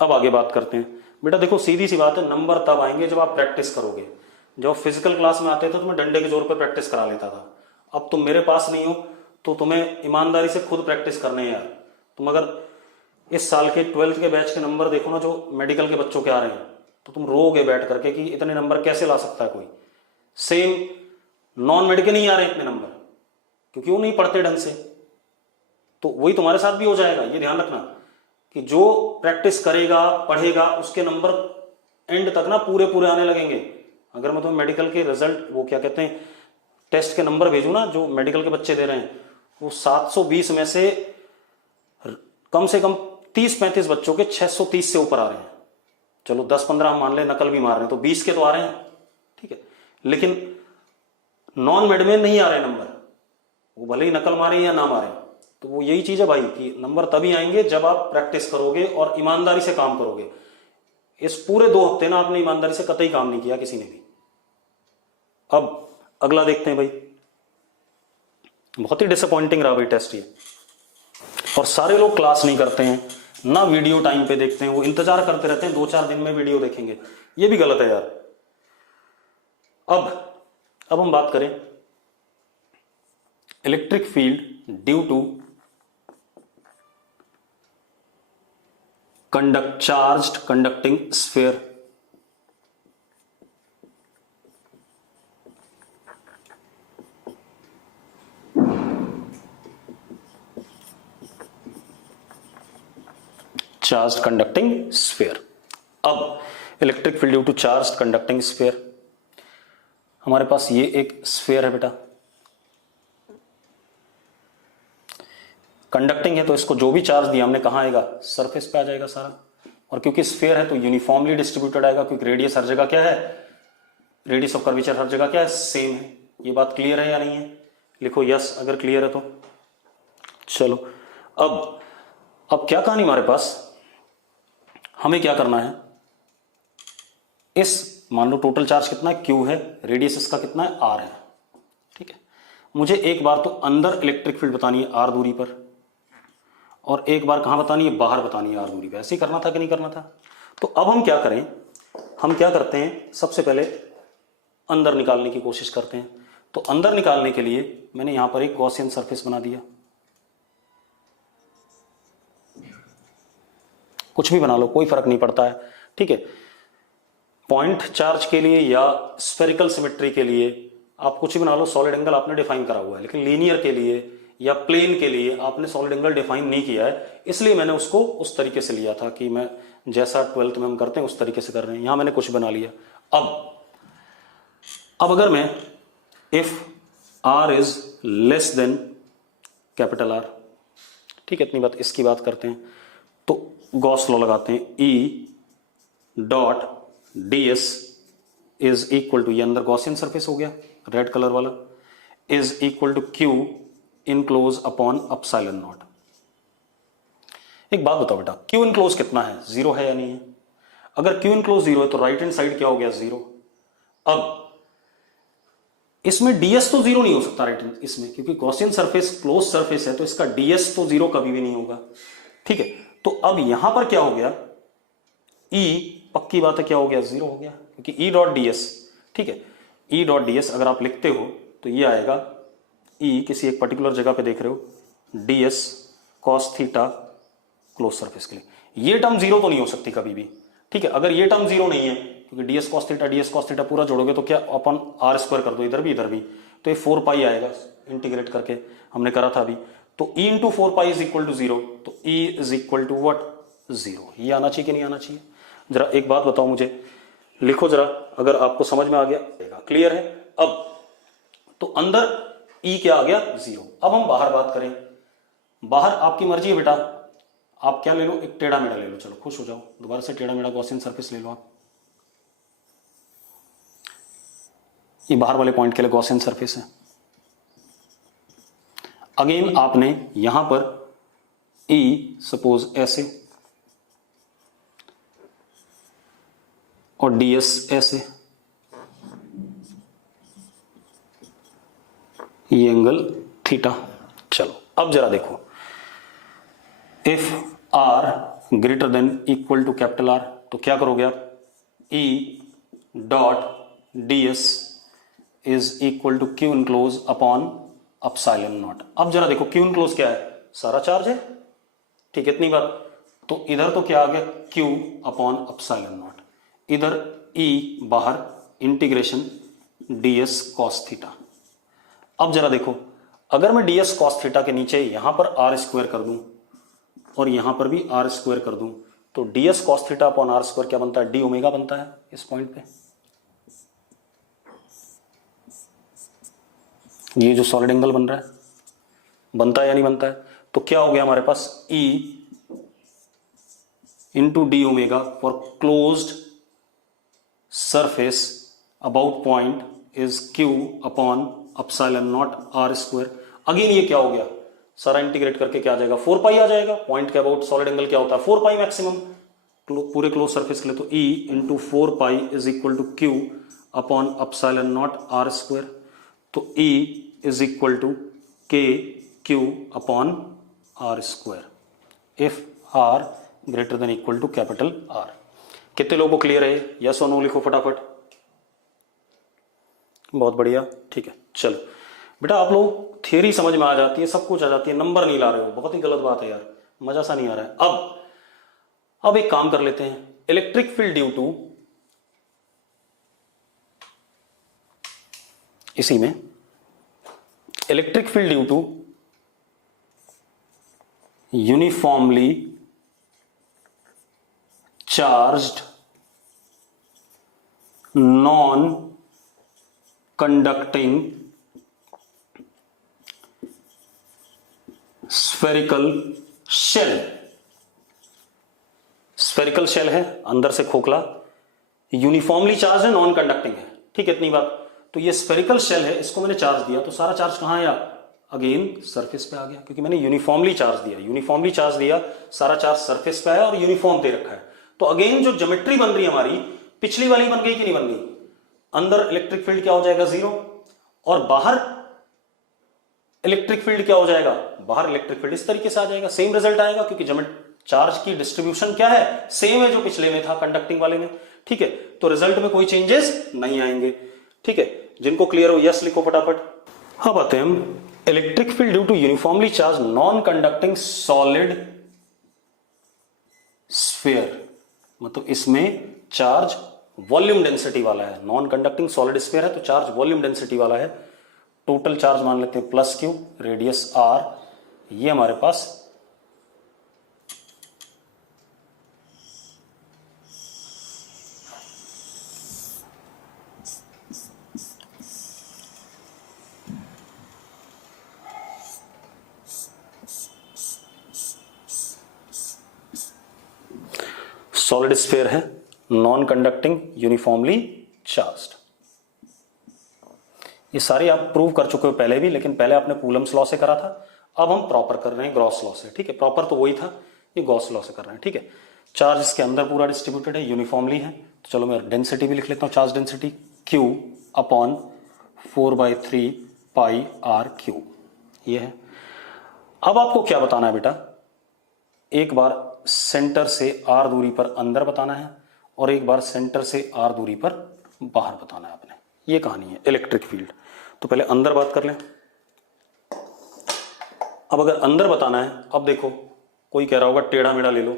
अब आगे बात करते हैं बेटा। देखो सीधी सी बात है, नंबर तब आएंगे जब आप प्रैक्टिस करोगे। जब फिजिकल क्लास में आते थे तो मैं डंडे के जोर पर प्रैक्टिस करा लेता था, अब तुम मेरे पास नहीं हो तो तुम्हें ईमानदारी से खुद प्रैक्टिस करने हैं यार। तुम अगर इस साल के 12th के बैच के नंबर देखो ना, जो मेडिकल के बच्चों के आ रहे हैं, तो तुम रोगे बैठ करके कि इतने नंबर कैसे ला सकता है कोई। सेम नॉन मेडिकल नहीं आ रहे इतने नंबर, क्योंकि वो नहीं पढ़ते ढंग से। तो वही तुम्हारे साथ भी हो जाएगा, ये ध्यान रखना कि जो प्रैक्टिस करेगा पढ़ेगा उसके नंबर एंड तक ना पूरे पूरे आने लगेंगे। अगर मैं तुम्हें मेडिकल के रिजल्ट, वो क्या कहते हैं, टेस्ट के नंबर भेजू ना, जो मेडिकल के बच्चे दे रहे हैं, वो 720 में से कम 30-35 बच्चों के 630 से ऊपर आ रहे हैं। चलो 10-15 हम मान ले नकल भी मार रहे हैं, तो 20 के तो आ रहे हैं, ठीक है। लेकिन नॉन मिड में नहीं आ रहे नंबर, वो भले ही नकल मारे या ना मारे, तो वो यही चीज है भाई कि नंबर तभी आएंगे जब आप प्रैक्टिस करोगे और ईमानदारी से काम करोगे। इस पूरे 2 हफ्ते ना आपने ईमानदारी से कतई काम नहीं किया किसी ने भी। अब अगला देखते हैं भाई। बहुत ही डिसअपॉइंटिंग रहा भाई टेस्ट ये, और सारे लोग क्लास नहीं करते हैं ना, वीडियो टाइम पे देखते हैं, वो इंतजार करते रहते हैं 2-4 दिन में वीडियो देखेंगे, ये भी गलत है यार। अब हम बात करें electric field due to charged conducting sphere. Charged conducting sphere. अब electric field due to charged conducting sphere, हमारे पास ये एक स्फीयर है बेटा, कंडक्टिंग है, तो इसको जो भी चार्ज दिया हमने कहाँ आएगा, सरफेस पे आ जाएगा सारा। और क्योंकि स्फीयर है तो यूनिफॉर्मली डिस्ट्रीब्यूटेड आएगा, क्योंकि रेडियस हर जगह क्या है, रेडियस ऑफ कर्वेचर हर जगह क्या है, सेम है। ये बात क्लियर है या नहीं है? लिखो यस अगर क्लियर है तो। चलो अब क्या कहानी हमारे पास, हमें क्या करना है, इस मान लो टोटल चार्ज कितना है, क्यू है, रेडियस इसका कितना है, आर है, ठीक है। मुझे एक बार तो अंदर इलेक्ट्रिक फील्ड बतानी है आर दूरी पर, और एक बार कहां बतानी है, बाहर बतानी है आर दूरी पर। ऐसे ही करना था कि नहीं करना था? तो अब हम क्या करें, हम क्या करते हैं, सबसे पहले अंदर निकालने की कोशिश करते हैं। तो अंदर निकालने के लिए मैंने यहां पर एक गॉसियन सरफेस बना दिया, कुछ भी बना लो कोई फर्क नहीं पड़ता है, ठीक है। पॉइंट चार्ज के लिए या स्फेरिकल सिमेट्री के लिए आप कुछ भी बना लो, सॉलिड एंगल आपने डिफाइन करा हुआ है, लेकिन लीनियर के लिए या प्लेन के लिए आपने सॉलिड एंगल डिफाइन नहीं किया है, इसलिए मैंने उसको उस तरीके से लिया था कि मैं जैसा 12th में हम करते हैं उस तरीके से कर रहे हैं। यहां मैंने कुछ बना लिया। अब अगर मैं if are is less than capital R, ठीक है, इतनी बात, इसकी बात करते हैं, तो गॉस लॉ लगाते हैं, E dot ds is equal to, ये अंदर गॉसियन सरफेस हो गया रेड कलर वाला, is equal to Q enclose upon epsilon naught. एक बात बताओ बेटा, क्यू इनक्लोज कितना है, 0 है या नहीं है? अगर क्यू इनक्लोज 0 है तो राइट हैंड साइड क्या हो गया, 0। अब इसमें ds तो 0 नहीं हो सकता राइट हैंड इसमें, क्योंकि गॉसियन सरफेस क्लोज सरफेस है, तो इसका ds तो 0 कभी भी नहीं होगा, ठीक है। तो अब यहां पर क्या हो गया, E पक्की बात है क्या हो गया, 0 हो गया, क्योंकि E डॉट ds, ठीक है, E डॉट ds अगर आप लिखते हो तो ये आएगा, E किसी एक पर्टिकुलर जगह पे देख रहे हो, ds cos theta close surface के लिए, ये टर्म 0 तो नहीं हो सकती कभी भी, ठीक है। अगर ये टर्म 0 नहीं है, क्योंकि ds cos थीटा पूरा जोड़ोगे तो क्या अपन r स्क्वायर कर दो, इधर भी, तो ये 4 पाई आएगा, इंटीग्रेट करके हमने करा था अभी, तो E into 4 pi is equal to 0, तो E is equal to what, 0। ये आना चाहिए कि नहीं आना चाहिए? जरा एक बात बताओ मुझे, लिखो जरा, अगर आपको समझ में आ गया, क्लियर है। अब तो अंदर E क्या आ गया, 0। अब हम बाहर बात करें, बाहर आपकी मर्जी है बेटा, आप क्या ले लो, एक टेढ़ा मेढ़ा ले लो, चलो खुश हो जाओ, दोबारा से टेढ़ा मेढ़ा गॉसियन सरफेस ले लो आप, ये बाहर वाले पॉइंट के लिए गॉसियन सरफेस है। अगेन आपने यहां पर E सपोज ऐसे और ds ऐसे, ये एंगल थीटा। चलो अब जरा देखो, if r greater than equal to capital R, तो क्या करोगे आप, E dot ds is equal to Q enclose upon epsilon naught. अब जरा देखो क्यू इनक्लोज क्या है, सारा चार्ज है, ठीक है, इतनी बात। तो इधर तो क्या आ गया, क्यू अपॉन अपसाइलन नॉट, इधर E बाहर, इंटीग्रेशन ds cos थीटा। अब जरा देखो, अगर मैं ds cos थीटा के नीचे यहां पर r स्क्वायर कर दूं और यहां पर भी r स्क्वायर कर दूं, तो ds cos theta upon r square क्या बनता है, d ओमेगा बनता है इस पॉइंट पे। ये जो सॉलिड एंगल बन रहा है, बनता है या नहीं बनता है? तो क्या हो गया हमारे पास, E into D omega for closed surface about point is Q upon epsilon naught R square. Again ये क्या हो गया, सारा इंटीग्रेट करके क्या आ जाएगा, 4 पाई आ जाएगा। पॉइंट के अबाउट सॉलिड एंगल क्या होता है, 4 पाई मैक्सिमम पूरे क्लोज सरफेस के लिए। तो E into 4 pi is equal to Q upon epsilon naught R square. तो E is equal to K Q upon R square if are greater than equal to capital R. कितने लोगों को clear है, yes और no लिखो फटाफट। बहुत बढ़िया, ठीक है। चलो बेटा आप लोग थियरी समझ में आ जाती है, सब कुछ आ जाती है, नंबर नहीं ला रहे हो, बहुत ही गलत बात है यार, मजा सा नहीं आ रहा है। अब एक काम कर लेते हैं, इलेक्ट्रिक फील्ड ड्यू टू, इसी में electric field due to uniformly charged non conducting spherical shell. Spherical shell है, अंदर से खोखला, यूनिफॉर्मली चार्ज है, नॉन कंडक्टिंग है, ठीक है, इतनी बात। तो ये स्फेरिकल शेल है, इसको मैंने चार्ज दिया तो सारा चार्ज कहां आया, अगेन सरफेस पे आ गया, क्योंकि मैंने यूनिफॉर्मली चार्ज दिया। यूनिफॉर्मली चार्ज दिया, सारा चार्ज सरफेस पे आया और यूनिफॉर्म दे रखा है। तो अगेन जो ज्योमेट्री बन रही है हमारी, पिछली वाली बन गई कि नहीं बन गई। अंदर इलेक्ट्रिक फील्ड क्या हो जाएगा, 0, और बाहर इलेक्ट्रिक फील्ड क्या हो जाएगा, बाहर इलेक्ट्रिक फील्ड इस तरीके से आ जाएगा। सेम रिजल्ट आएगा, क्योंकि चार्ज की डिस्ट्रीब्यूशन क्या है, सेम है जो पिछले में था, कंडक्टिंग वाले में, ठीक है। तो रिजल्ट में कोई चेंजेस नहीं आएंगे, ठीक है। जिनको क्लियर हो यस लिखो फटाफट। अब आते हैं हम electric field due to uniformly charge non conducting solid sphere, मतलब इसमें चार्ज वॉल्यूम डेंसिटी वाला है। नॉन कंडक्टिंग सॉलिड स्फीयर है तो चार्ज वॉल्यूम डेंसिटी वाला है। टोटल चार्ज मान लेते हैं प्लस क्यू, रेडियस आर, ये हमारे पास सॉलिड स्फीयर है, नॉन कंडक्टिंग, यूनिफॉर्मली चार्ज्ड। ये सारे आप प्रूव कर चुके हो पहले भी, लेकिन पहले आपने कूलम्स लॉ से करा था, अब हम प्रॉपर कर रहे हैं ग्रॉस लॉ से, ठीक है। प्रॉपर तो वही था, ये गॉस लॉ से कर रहे हैं, ठीक है। चार्ज इसके अंदर पूरा डिस्ट्रीब्यूटेड है, यूनिफॉर्मली है। तो चलो मैं डेंसिटी भी लिख लेता हूं, charge density Q upon 4/3 pi r q, ये है। अब आपको क्या बताना है बेटा, एक बार सेंटर से आर दूरी पर अंदर बताना है और एक बार सेंटर से आर दूरी पर बाहर बताना है आपने। ये कहानी है इलेक्ट्रिक फील्ड। तो पहले अंदर बात कर लें। अब अगर अंदर बताना है, अब देखो कोई कह रहा होगा टेढ़ा मेढ़ा ले लो,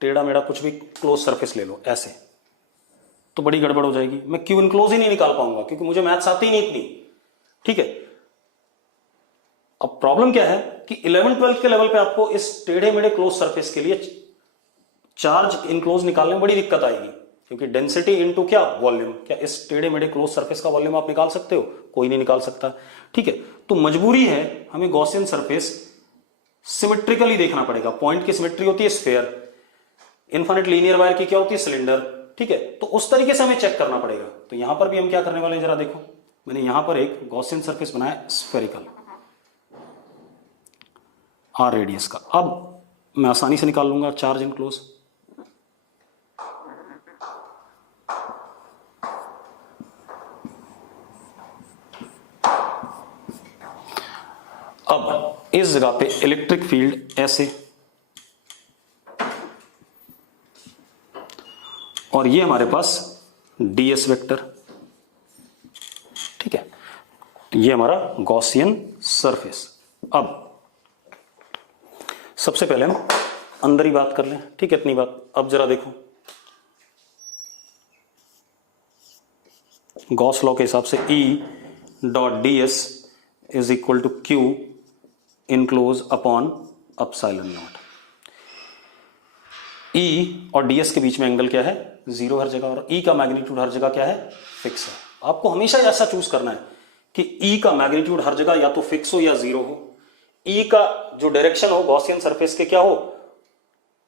टेढ़ा मेढ़ा कुछ भी क्लोज सरफेस ले लो, ऐसे तो बड़ी गड़बड़ हो जाएगी। मैं क्यू इनक्लोज ही नहीं निकाल पाऊंगा, क्योंकि मुझे मैथ्स आती ही नहीं इतनी, ठीक है। अब प्रॉब्लम क्या है कि 11-12 के लेवल पे आपको इस टेढ़े मेढ़े क्लोज सरफेस के लिए चार्ज इनक्लोज निकालने में बड़ी दिक्कत आएगी, क्योंकि डेंसिटी इनटू क्या, वॉल्यूम। क्या इस टेढ़े मेढ़े क्लोज सरफेस का वॉल्यूम आप निकाल सकते हो, कोई नहीं निकाल सकता, ठीक है। तो मजबूरी है हमें गॉसियन सरफेस सिमेट्रिकली देखना पड़ेगा। पॉइंट की सिमेट्री होती है स्फीयर, इनफाइनाइट लीनियर वायर की क्या होती है, सिलेंडर, ठीक है। तो उस तरीके से हमें चेक करना पड़ेगा। तो यहां पर भी हम क्या करने वाले हैं, जरा देखो, मैंने यहां पर एक गॉसियन सरफेस बनाया स्फेरिकल आर रेडियस का। अब मैं आसानी से निकाल लूंगा चार्ज इनक्लोज। अब इस जगह पे इलेक्ट्रिक फील्ड ऐसे, और ये हमारे पास ds वेक्टर, ठीक है। ये हमारा गॉसियन सरफेस। अब सबसे पहले हम अंदर ही बात कर लें, ठीक है, इतनी बात। अब जरा देखो, गॉस लॉ के हिसाब से E dot ds is equal to Q enclose upon epsilon naught. E और ds के बीच में एंगल क्या है, 0 हर जगह, और E का मैग्नीट्यूड हर जगह क्या है, फिक्स है। आपको हमेशा ऐसा चूज करना है कि E का मैग्नीट्यूड हर जगह या तो फिक्स हो या 0 हो। E का जो डायरेक्शन हो गॉसियन सरफेस के क्या हो,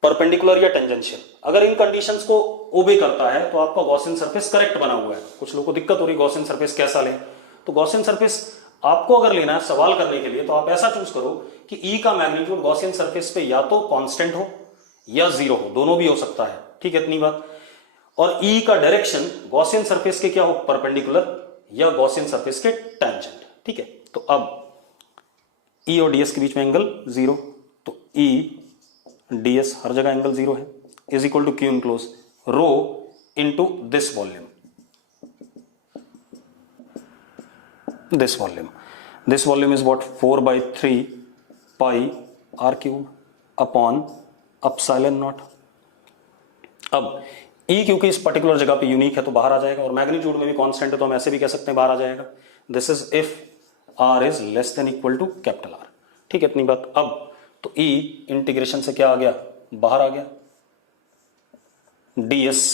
परपेंडिकुलर या टेंजेंशियल। अगर इन कंडीशंस को ओबे करता है तो आपका गॉसियन सरफेस करेक्ट बना हुआ है। कुछ लोगों को दिक्कत हो रही गॉसियन सरफेस कैसा लें, तो गॉसियन सरफेस आपको अगर लेना है सवाल करने के लिए तो आप ऐसा चूज करो कि ई का मैग्नीट्यूड गॉसियन सरफेस पे या तो कांस्टेंट हो या जीरो हो, दोनों भी हो सकता है, ठीक है, इतनी बात। और ई का डायरेक्शन गॉसियन सरफेस के क्या हो, परपेंडिकुलर या गॉसियन सरफेस के टेंजेंट, ठीक है। तो अब ई और डीएस के बीच में एंगल जीरो, तो ई डीएस हर जगह एंगल जीरो है, is equal to Q enclose rho into this volume, this volume is what, 4/3 pi r cube upon epsilon naught। अब E क्योंकि इस पर्टिकुलर जगह पे यूनिक है तो बाहर आ जाएगा, और मैग्नीट्यूड में भी कांस्टेंट है तो हम ऐसे भी कह सकते हैं बाहर आ जाएगा। This is if r is less than equal to capital R, ठीक है, इतनी बात। अब तो E इंटीग्रेशन से क्या आ गया, बाहर आ गया, ds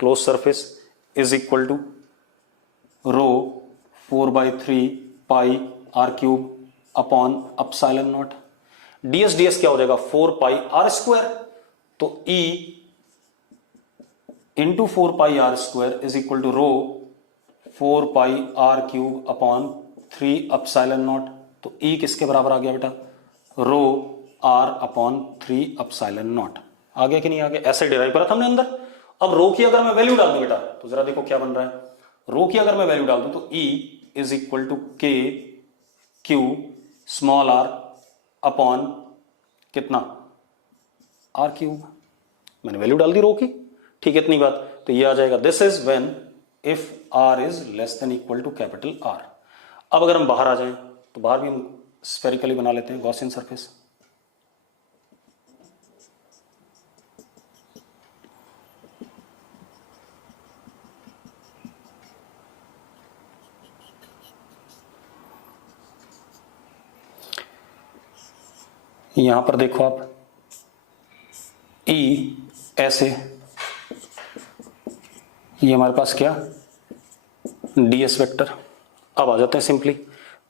close surface is equal to rho 4/3 pi r cube upon epsilon naught. ds ds क्या हो जाएगा, 4 पाई r स्क्वायर, तो E into 4 pi r square is equal to rho 4 pi r cube upon 3 epsilon naught. तो E किसके बराबर आ गया बेटा, rho r upon 3 epsilon naught. आ गया कि नहीं आ गया, ऐसे डिराइव करा था हमने अंदर। अब रो की अगर मैं वैल्यू डाल दूं बेटा तो जरा देखो क्या बन रहा है, रो की अगर मैं वैल्यू डाल दूं तो E is equal to K Q small r upon कितना, r क्यूब। मैंने वैल्यू डाल दी रो की, ठीक है, इतनी बात। तो ये आ जाएगा, this is when if r is less than equal to capital R। अब अगर हम बाहर आ जाएं तो बाहर भी हम स्फेरिकली बना लेते हैं गॉसियन सरफेस। यहां पर देखो आप, E ऐसे, ये हमारे पास क्या, ds वेक्टर। अब आ जाते हैं सिंपली,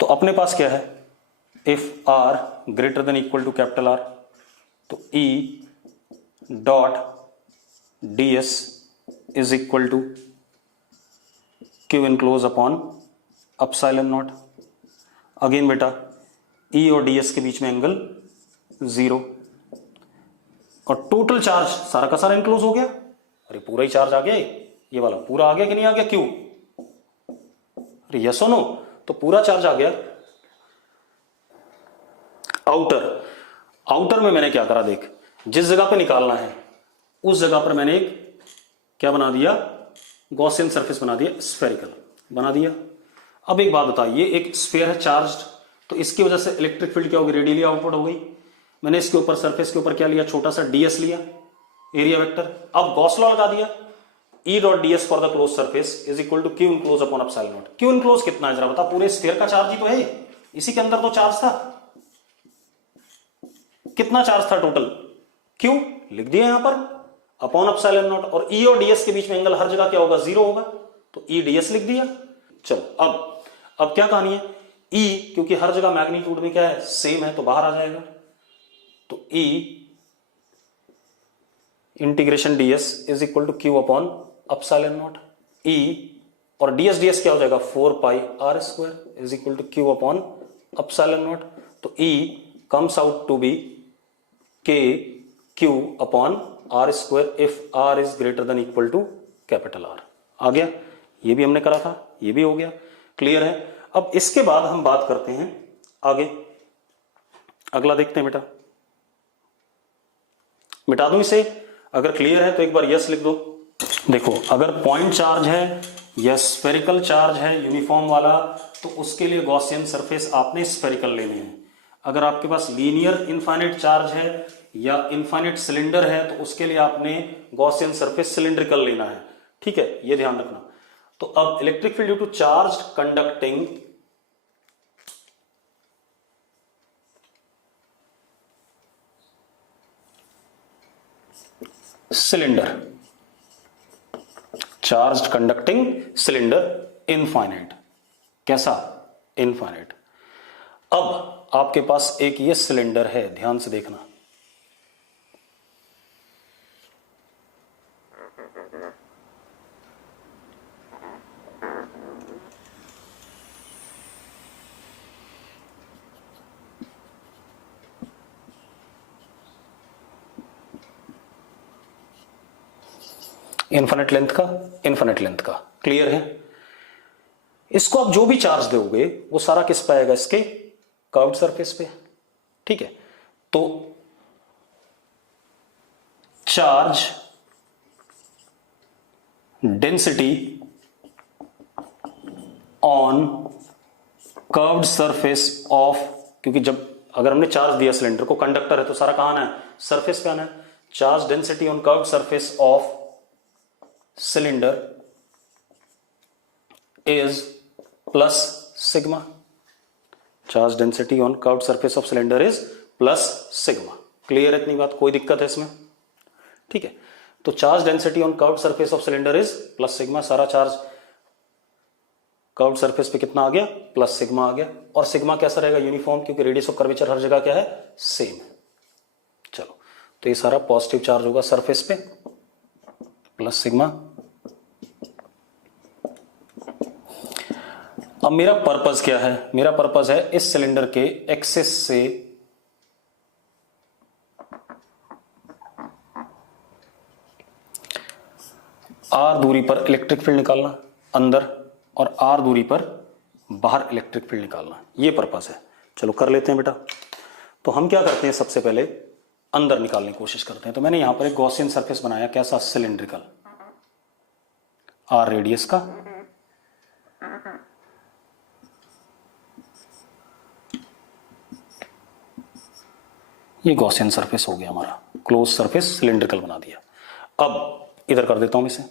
तो अपने पास क्या है, if r greater than equal to capital R, तो E dot ds is equal to Q enclose upon epsilon naught. Again बेटा E और ds के बीच में एंगल जीरो, और टोटल चार्ज सारा का सारा इनक्लोज हो गया। अरे पूरा ही चार्ज आ गया, ये वाला पूरा आ गया कि नहीं आ गया, क्यों, अरे यस और नो, तो पूरा चार्ज आ गया। आउटर में मैंने क्या करा, देख, जिस जगह पे निकालना है उस जगह पर मैंने एक क्या बना दिया, गॉसियन सरफेस बना दिया, स्फेरिकल बना दिया। अब एक बात बता, ये एक स्फीयर है चार्ज्ड, तो इसकी वजह से इलेक्ट्रिक फील्ड क्या होगी, रेडियली आउटपुट हो गई। मैंने इसके ऊपर सरफेस के ऊपर क्या लिया, छोटा सा ds लिया, एरिया वेक्टर। अब गॉस लॉ लगा दिया, E dot ds for the close surface is equal to Q enclose upon epsilon naught. Q enclose कितना है जरा बता, पूरे स्फीयर का चार्ज ही तो है, इसी के अंदर तो चार्ज था, कितना चार्ज था टोटल, क्यू लिख दिया यहां पर अपॉन एप्सिलॉन नॉट। और E और ds के बीच में एंगल हर जगह क्या होगा, जीरो होगा, तो E ds लिख दिया। चलो अब क्या कहानी है, E क्योंकि हर जगह मैग्नीट्यूड में क्या है, सेम है, तो बाहर आ जाएगा, तो E integration ds is equal to Q upon epsilon naught. E और ds क्या हो जाएगा, 4 pi r square is equal to Q upon epsilon naught. तो E comes out to be k q upon r square if r is greater than equal to capital R। आ गया, ये भी हमने करा था, ये भी हो गया, क्लियर है। अब इसके बाद हम बात करते हैं आगे, अगला देखते हैं बेटा, मिटा दूं इसे, अगर क्लियर है तो एक बार यस लिख दो। देखो अगर पॉइंट चार्ज है या स्फेरिकल चार्ज है यूनिफॉर्म वाला, तो उसके लिए गॉसियन सरफेस आपने स्फेरिकल लेने हैं। अगर आपके पास लीनियर इनफाइनाइट चार्ज है या इनफाइनाइट सिलेंडर है तो उसके लिए आपने गॉसियन सरफेस सिलिंड्रिकल लेना है, ठीक है, ये ध्यान रखना। तो अब electric field due to charge conducting cylinder, charge conducting cylinder infinite, कैसा, इनफाइनाइट। अब आपके पास एक ये सिलेंडर है, ध्यान से देखना, इन्फिनिट लेंथ का, इन्फिनिट लेंथ का। क्लियर है? इसको आप जो भी चार्ज दोगे वो सारा किस पे आएगा? इसके कर्व्ड सरफेस पे। ठीक है, तो charge density on curved surface of, क्योंकि जब अगर हमने चार्ज दिया सिलेंडर को, कंडक्टर है तो सारा कहां आना है? सरफेस पे आना है। Charge density on curved surface of cylinder is plus sigma. Charge density on curved surface of cylinder is plus sigma. Clear है इतनी बात? कोई दिक्कत है इसमें? ठीक है, तो charge density on curved surface of cylinder is plus sigma. सारा चार्ज कर्व्ड सरफेस पे कितना आ गया? प्लस सिग्मा आ गया। और सिग्मा कैसा रहेगा? यूनिफॉर्म, क्योंकि रेडियस ऑफ कर्वेचर हर जगह क्या है? सेम है। चलो, तो ये सारा पॉजिटिव चार्ज होगा सरफेस पे, प्लस सिग्मा। अब मेरा पर्पस क्या है? मेरा पर्पस है इस सिलेंडर के एक्सिस से आर दूरी पर इलेक्ट्रिक फील्ड निकालना अंदर, और आर दूरी पर बाहर इलेक्ट्रिक फील्ड निकालना। ये पर्पस है। चलो कर लेते हैं बेटा। तो हम क्या करते हैं, सबसे पहले अंदर निकालने की कोशिश करते हैं। तो मैंने यहां पर एक गॉसियन सरफेस बनाया, कैसा? सिलिंड्रिकल, आर रेडियस का। ये गॉसियन सरफेस हो गया हमारा, क्लोज सरफेस सिलिंड्रिकल बना दिया। अब इधर कर देता हूं इसे।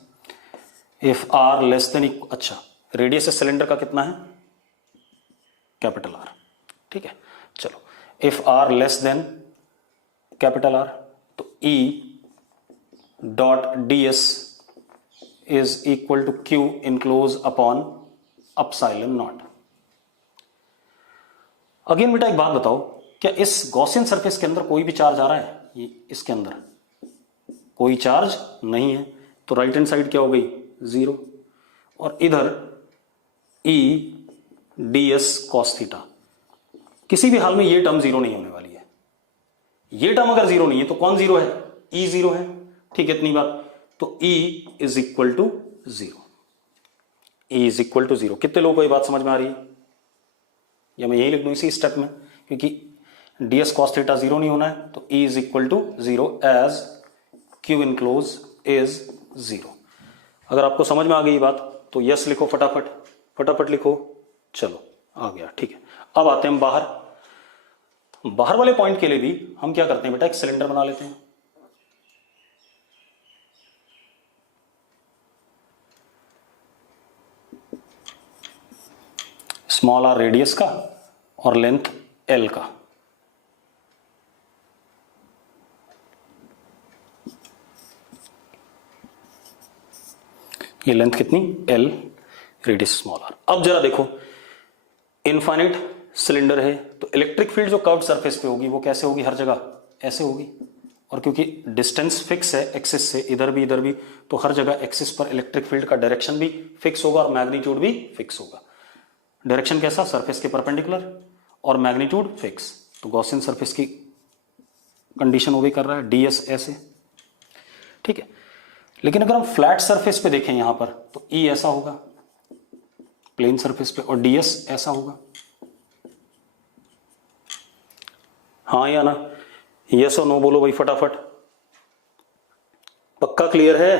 इफ आर लेस देन, अच्छा रेडियस सिलेंडर का कितना है? Capital R. ठीक है, चलो if R less than capital R, तो E dot D S is equal to Q enclose upon epsilon naught. Again बेटा एक बात बताओ, क्या इस गॉसियन सरफेस के अंदर कोई भी चार्ज आ रहा है? ये इसके अंदर कोई चार्ज नहीं है, तो राइट हैंड साइड क्या हो गई? जीरो। और इधर E D s cos theta, किसी भी हाल में ये टर्म जीरो नहीं होने वाली है। ये टर्म अगर जीरो नहीं है तो कौन जीरो है? ई जीरो है। ठीक है, इतनी बात। तो E is equal to zero. E is equal to zero. कितने लोगों को ये बात समझ में आ रही है? या मैं यही लिख दूं इसी स्टेप में, क्योंकि d s cos theta zero नहीं होना है, तो E is equal to zero as q enclose is zero. अगर आपको समझ में आ गई बात तो यस लिखो, फटाफट फटाफट लिखो। चलो आ गया। ठीक है, अब आते हैं बाहर। बाहर वाले पॉइंट के लिए भी हम क्या करते हैं बेटा? एक सिलेंडर बना लेते हैं। स्मॉल आर रेडियस का और लेंथ एल का। ये लेंथ कितनी? L, radius small r. अब जरा देखो, इनफाइनाइट सिलेंडर है तो इलेक्ट्रिक फील्ड जो कर्व्ड सरफेस पे होगी वो कैसे होगी? हर जगह ऐसे होगी। और क्योंकि डिस्टेंस फिक्स है एक्सिस से, इधर भी, तो हर जगह एक्सिस पर इलेक्ट्रिक फील्ड का डायरेक्शन भी फिक्स होगा और मैग्नीट्यूड भी फिक्स होगा। डायरेक्शन कैसा? सरफेस के परपेंडिकुलर, और मैग्नीट्यूड फिक्स। तो गॉसियन सरफेस की कंडीशन वो भी कर रहा है, डीएस ऐसे। ठीक है, लेकिन अगर हम फ्लैट सरफेस पे देखें यहां पर, तो ई ऐसा होगा प्लेन सरफेस पे, और डीएस ऐसा होगा। हाँ या ना? यस और नो बोलो भाई फटाफट। पक्का क्लियर है?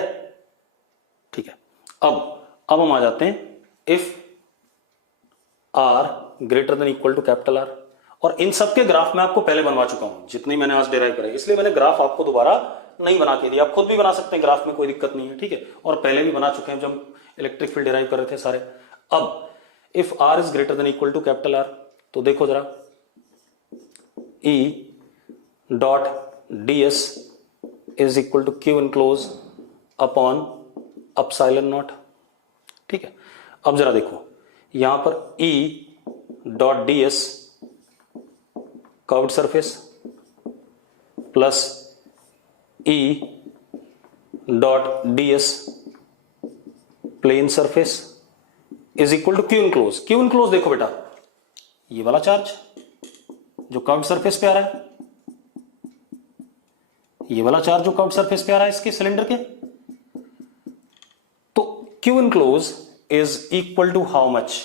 ठीक है, अब हम आ जाते हैं if are greater than equal to capital R. और इन सब के ग्राफ मैं आपको पहले बनवा चुका हूं, जितनी मैंने आज डिराइव कराई, इसलिए मैंने ग्राफ आपको दोबारा नहीं बना के दिया। आप खुद भी बना सकते हैं ग्राफ में, कोई दिक्कत नहीं है। ठीक है, और पहले भी बना चुके हैं जब इलेक्ट्रिक फील्ड डिराइव कर रहे थे सारे। अब if are is greater than equal to capital R, तो देखो जरा, E dot D S is equal to Q enclose upon epsilon naught. ठीक है, अब जरा देखो यहां पर E dot D s curved surface plus E dot D s plane surface is equal to Q enclose. Q enclose देखो बेटा, ये वाला चार्ज जो कर्व्ड सरफेस पे आ रहा है, ये वाला चार्ज जो कर्व्ड सरफेस पे आ रहा है इसके सिलेंडर के, Q enclose is equal to how much?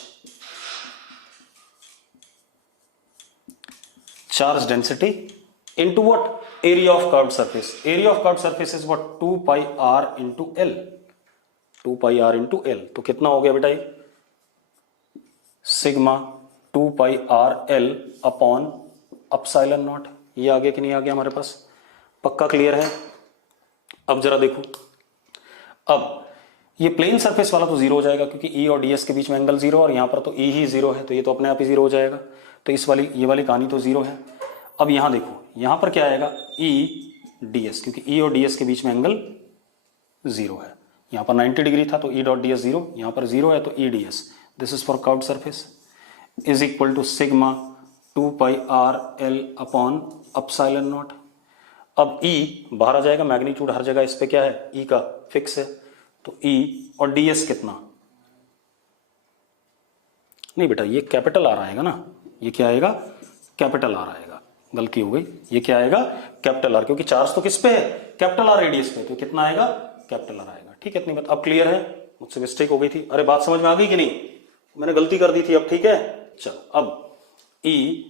Charge density into what? Area of curved surface. Area of curved surface is what? 2 pi r into L. 2 pi r into L. तो कितना हो गया बेटा ये? Sigma 2 pi r L upon epsilon naught. ये आ गया कि नहीं आ गया हमारे पास? पक्का क्लियर है? अब जरा देखो, अब ये प्लेन सरफेस वाला तो जीरो हो जाएगा क्योंकि ई और डीएस के बीच में एंगल जीरो, और यहां पर तो ई ही जीरो है, तो ये तो अपने आप ही जीरो हो जाएगा. तो इस वाली ये वाली कहानी तो जीरो है. अब यहां देखो, यहां पर क्या आएगा? ई डीएस, क्योंकि ई और डीएस के बीच में एंगल जीरो है. यहां पर 90 डिग्री था तो ई डॉट डीएस जीरो, यहां पर जीरो है तो E DS, this is for curved surface, is equal to sigma 2 pi R L upon epsilon naught. अब ई बाहर आ जाएगा, मैग्नीट्यूड हर जगह इस पे क्या है? ई का फिक्स है, तो ई और डीएस कितना? नहीं बेटा, ये कैपिटल आर आएगा ना. ये क्या आएगा? कैपिटल आर आएगा. गलती हो गई, ये क्या आएगा? कैपिटल आर, क्योंकि चार्ज तो किस पे है? कैपिटल आर रेडियस पे, तो कितना आएगा? कैपिटल आर आएगा. ठीक है, इतनी बात अब क्लियर है? मुझसे मिस्टेक हो गई थी. अरे बात समझ में आ गई कि नहीं? मैंने गलती कर दी थी. अब ठीक है, चलो. अब E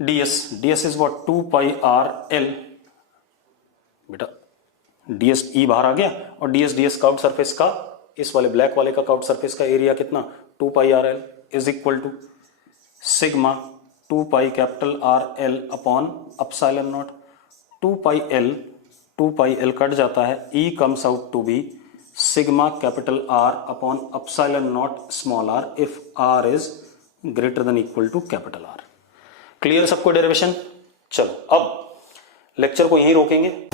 DS, DS is what? 2 pi R L. बेटा डीएस ई बाहर आ गया, और डीएस डीएस कर्व्ड सरफेस का, इस वाले ब्लैक वाले का कर्व्ड सरफेस का एरिया कितना? 2 pi R L is equal to sigma 2 pi capital R L upon epsilon naught. 2 pi L cut जाता है, E comes out to be sigma capital R upon epsilon naught small R if are is greater than equal to capital R. Clear सबको derivation? चलो अब lecture को यहीं रोकेंगे.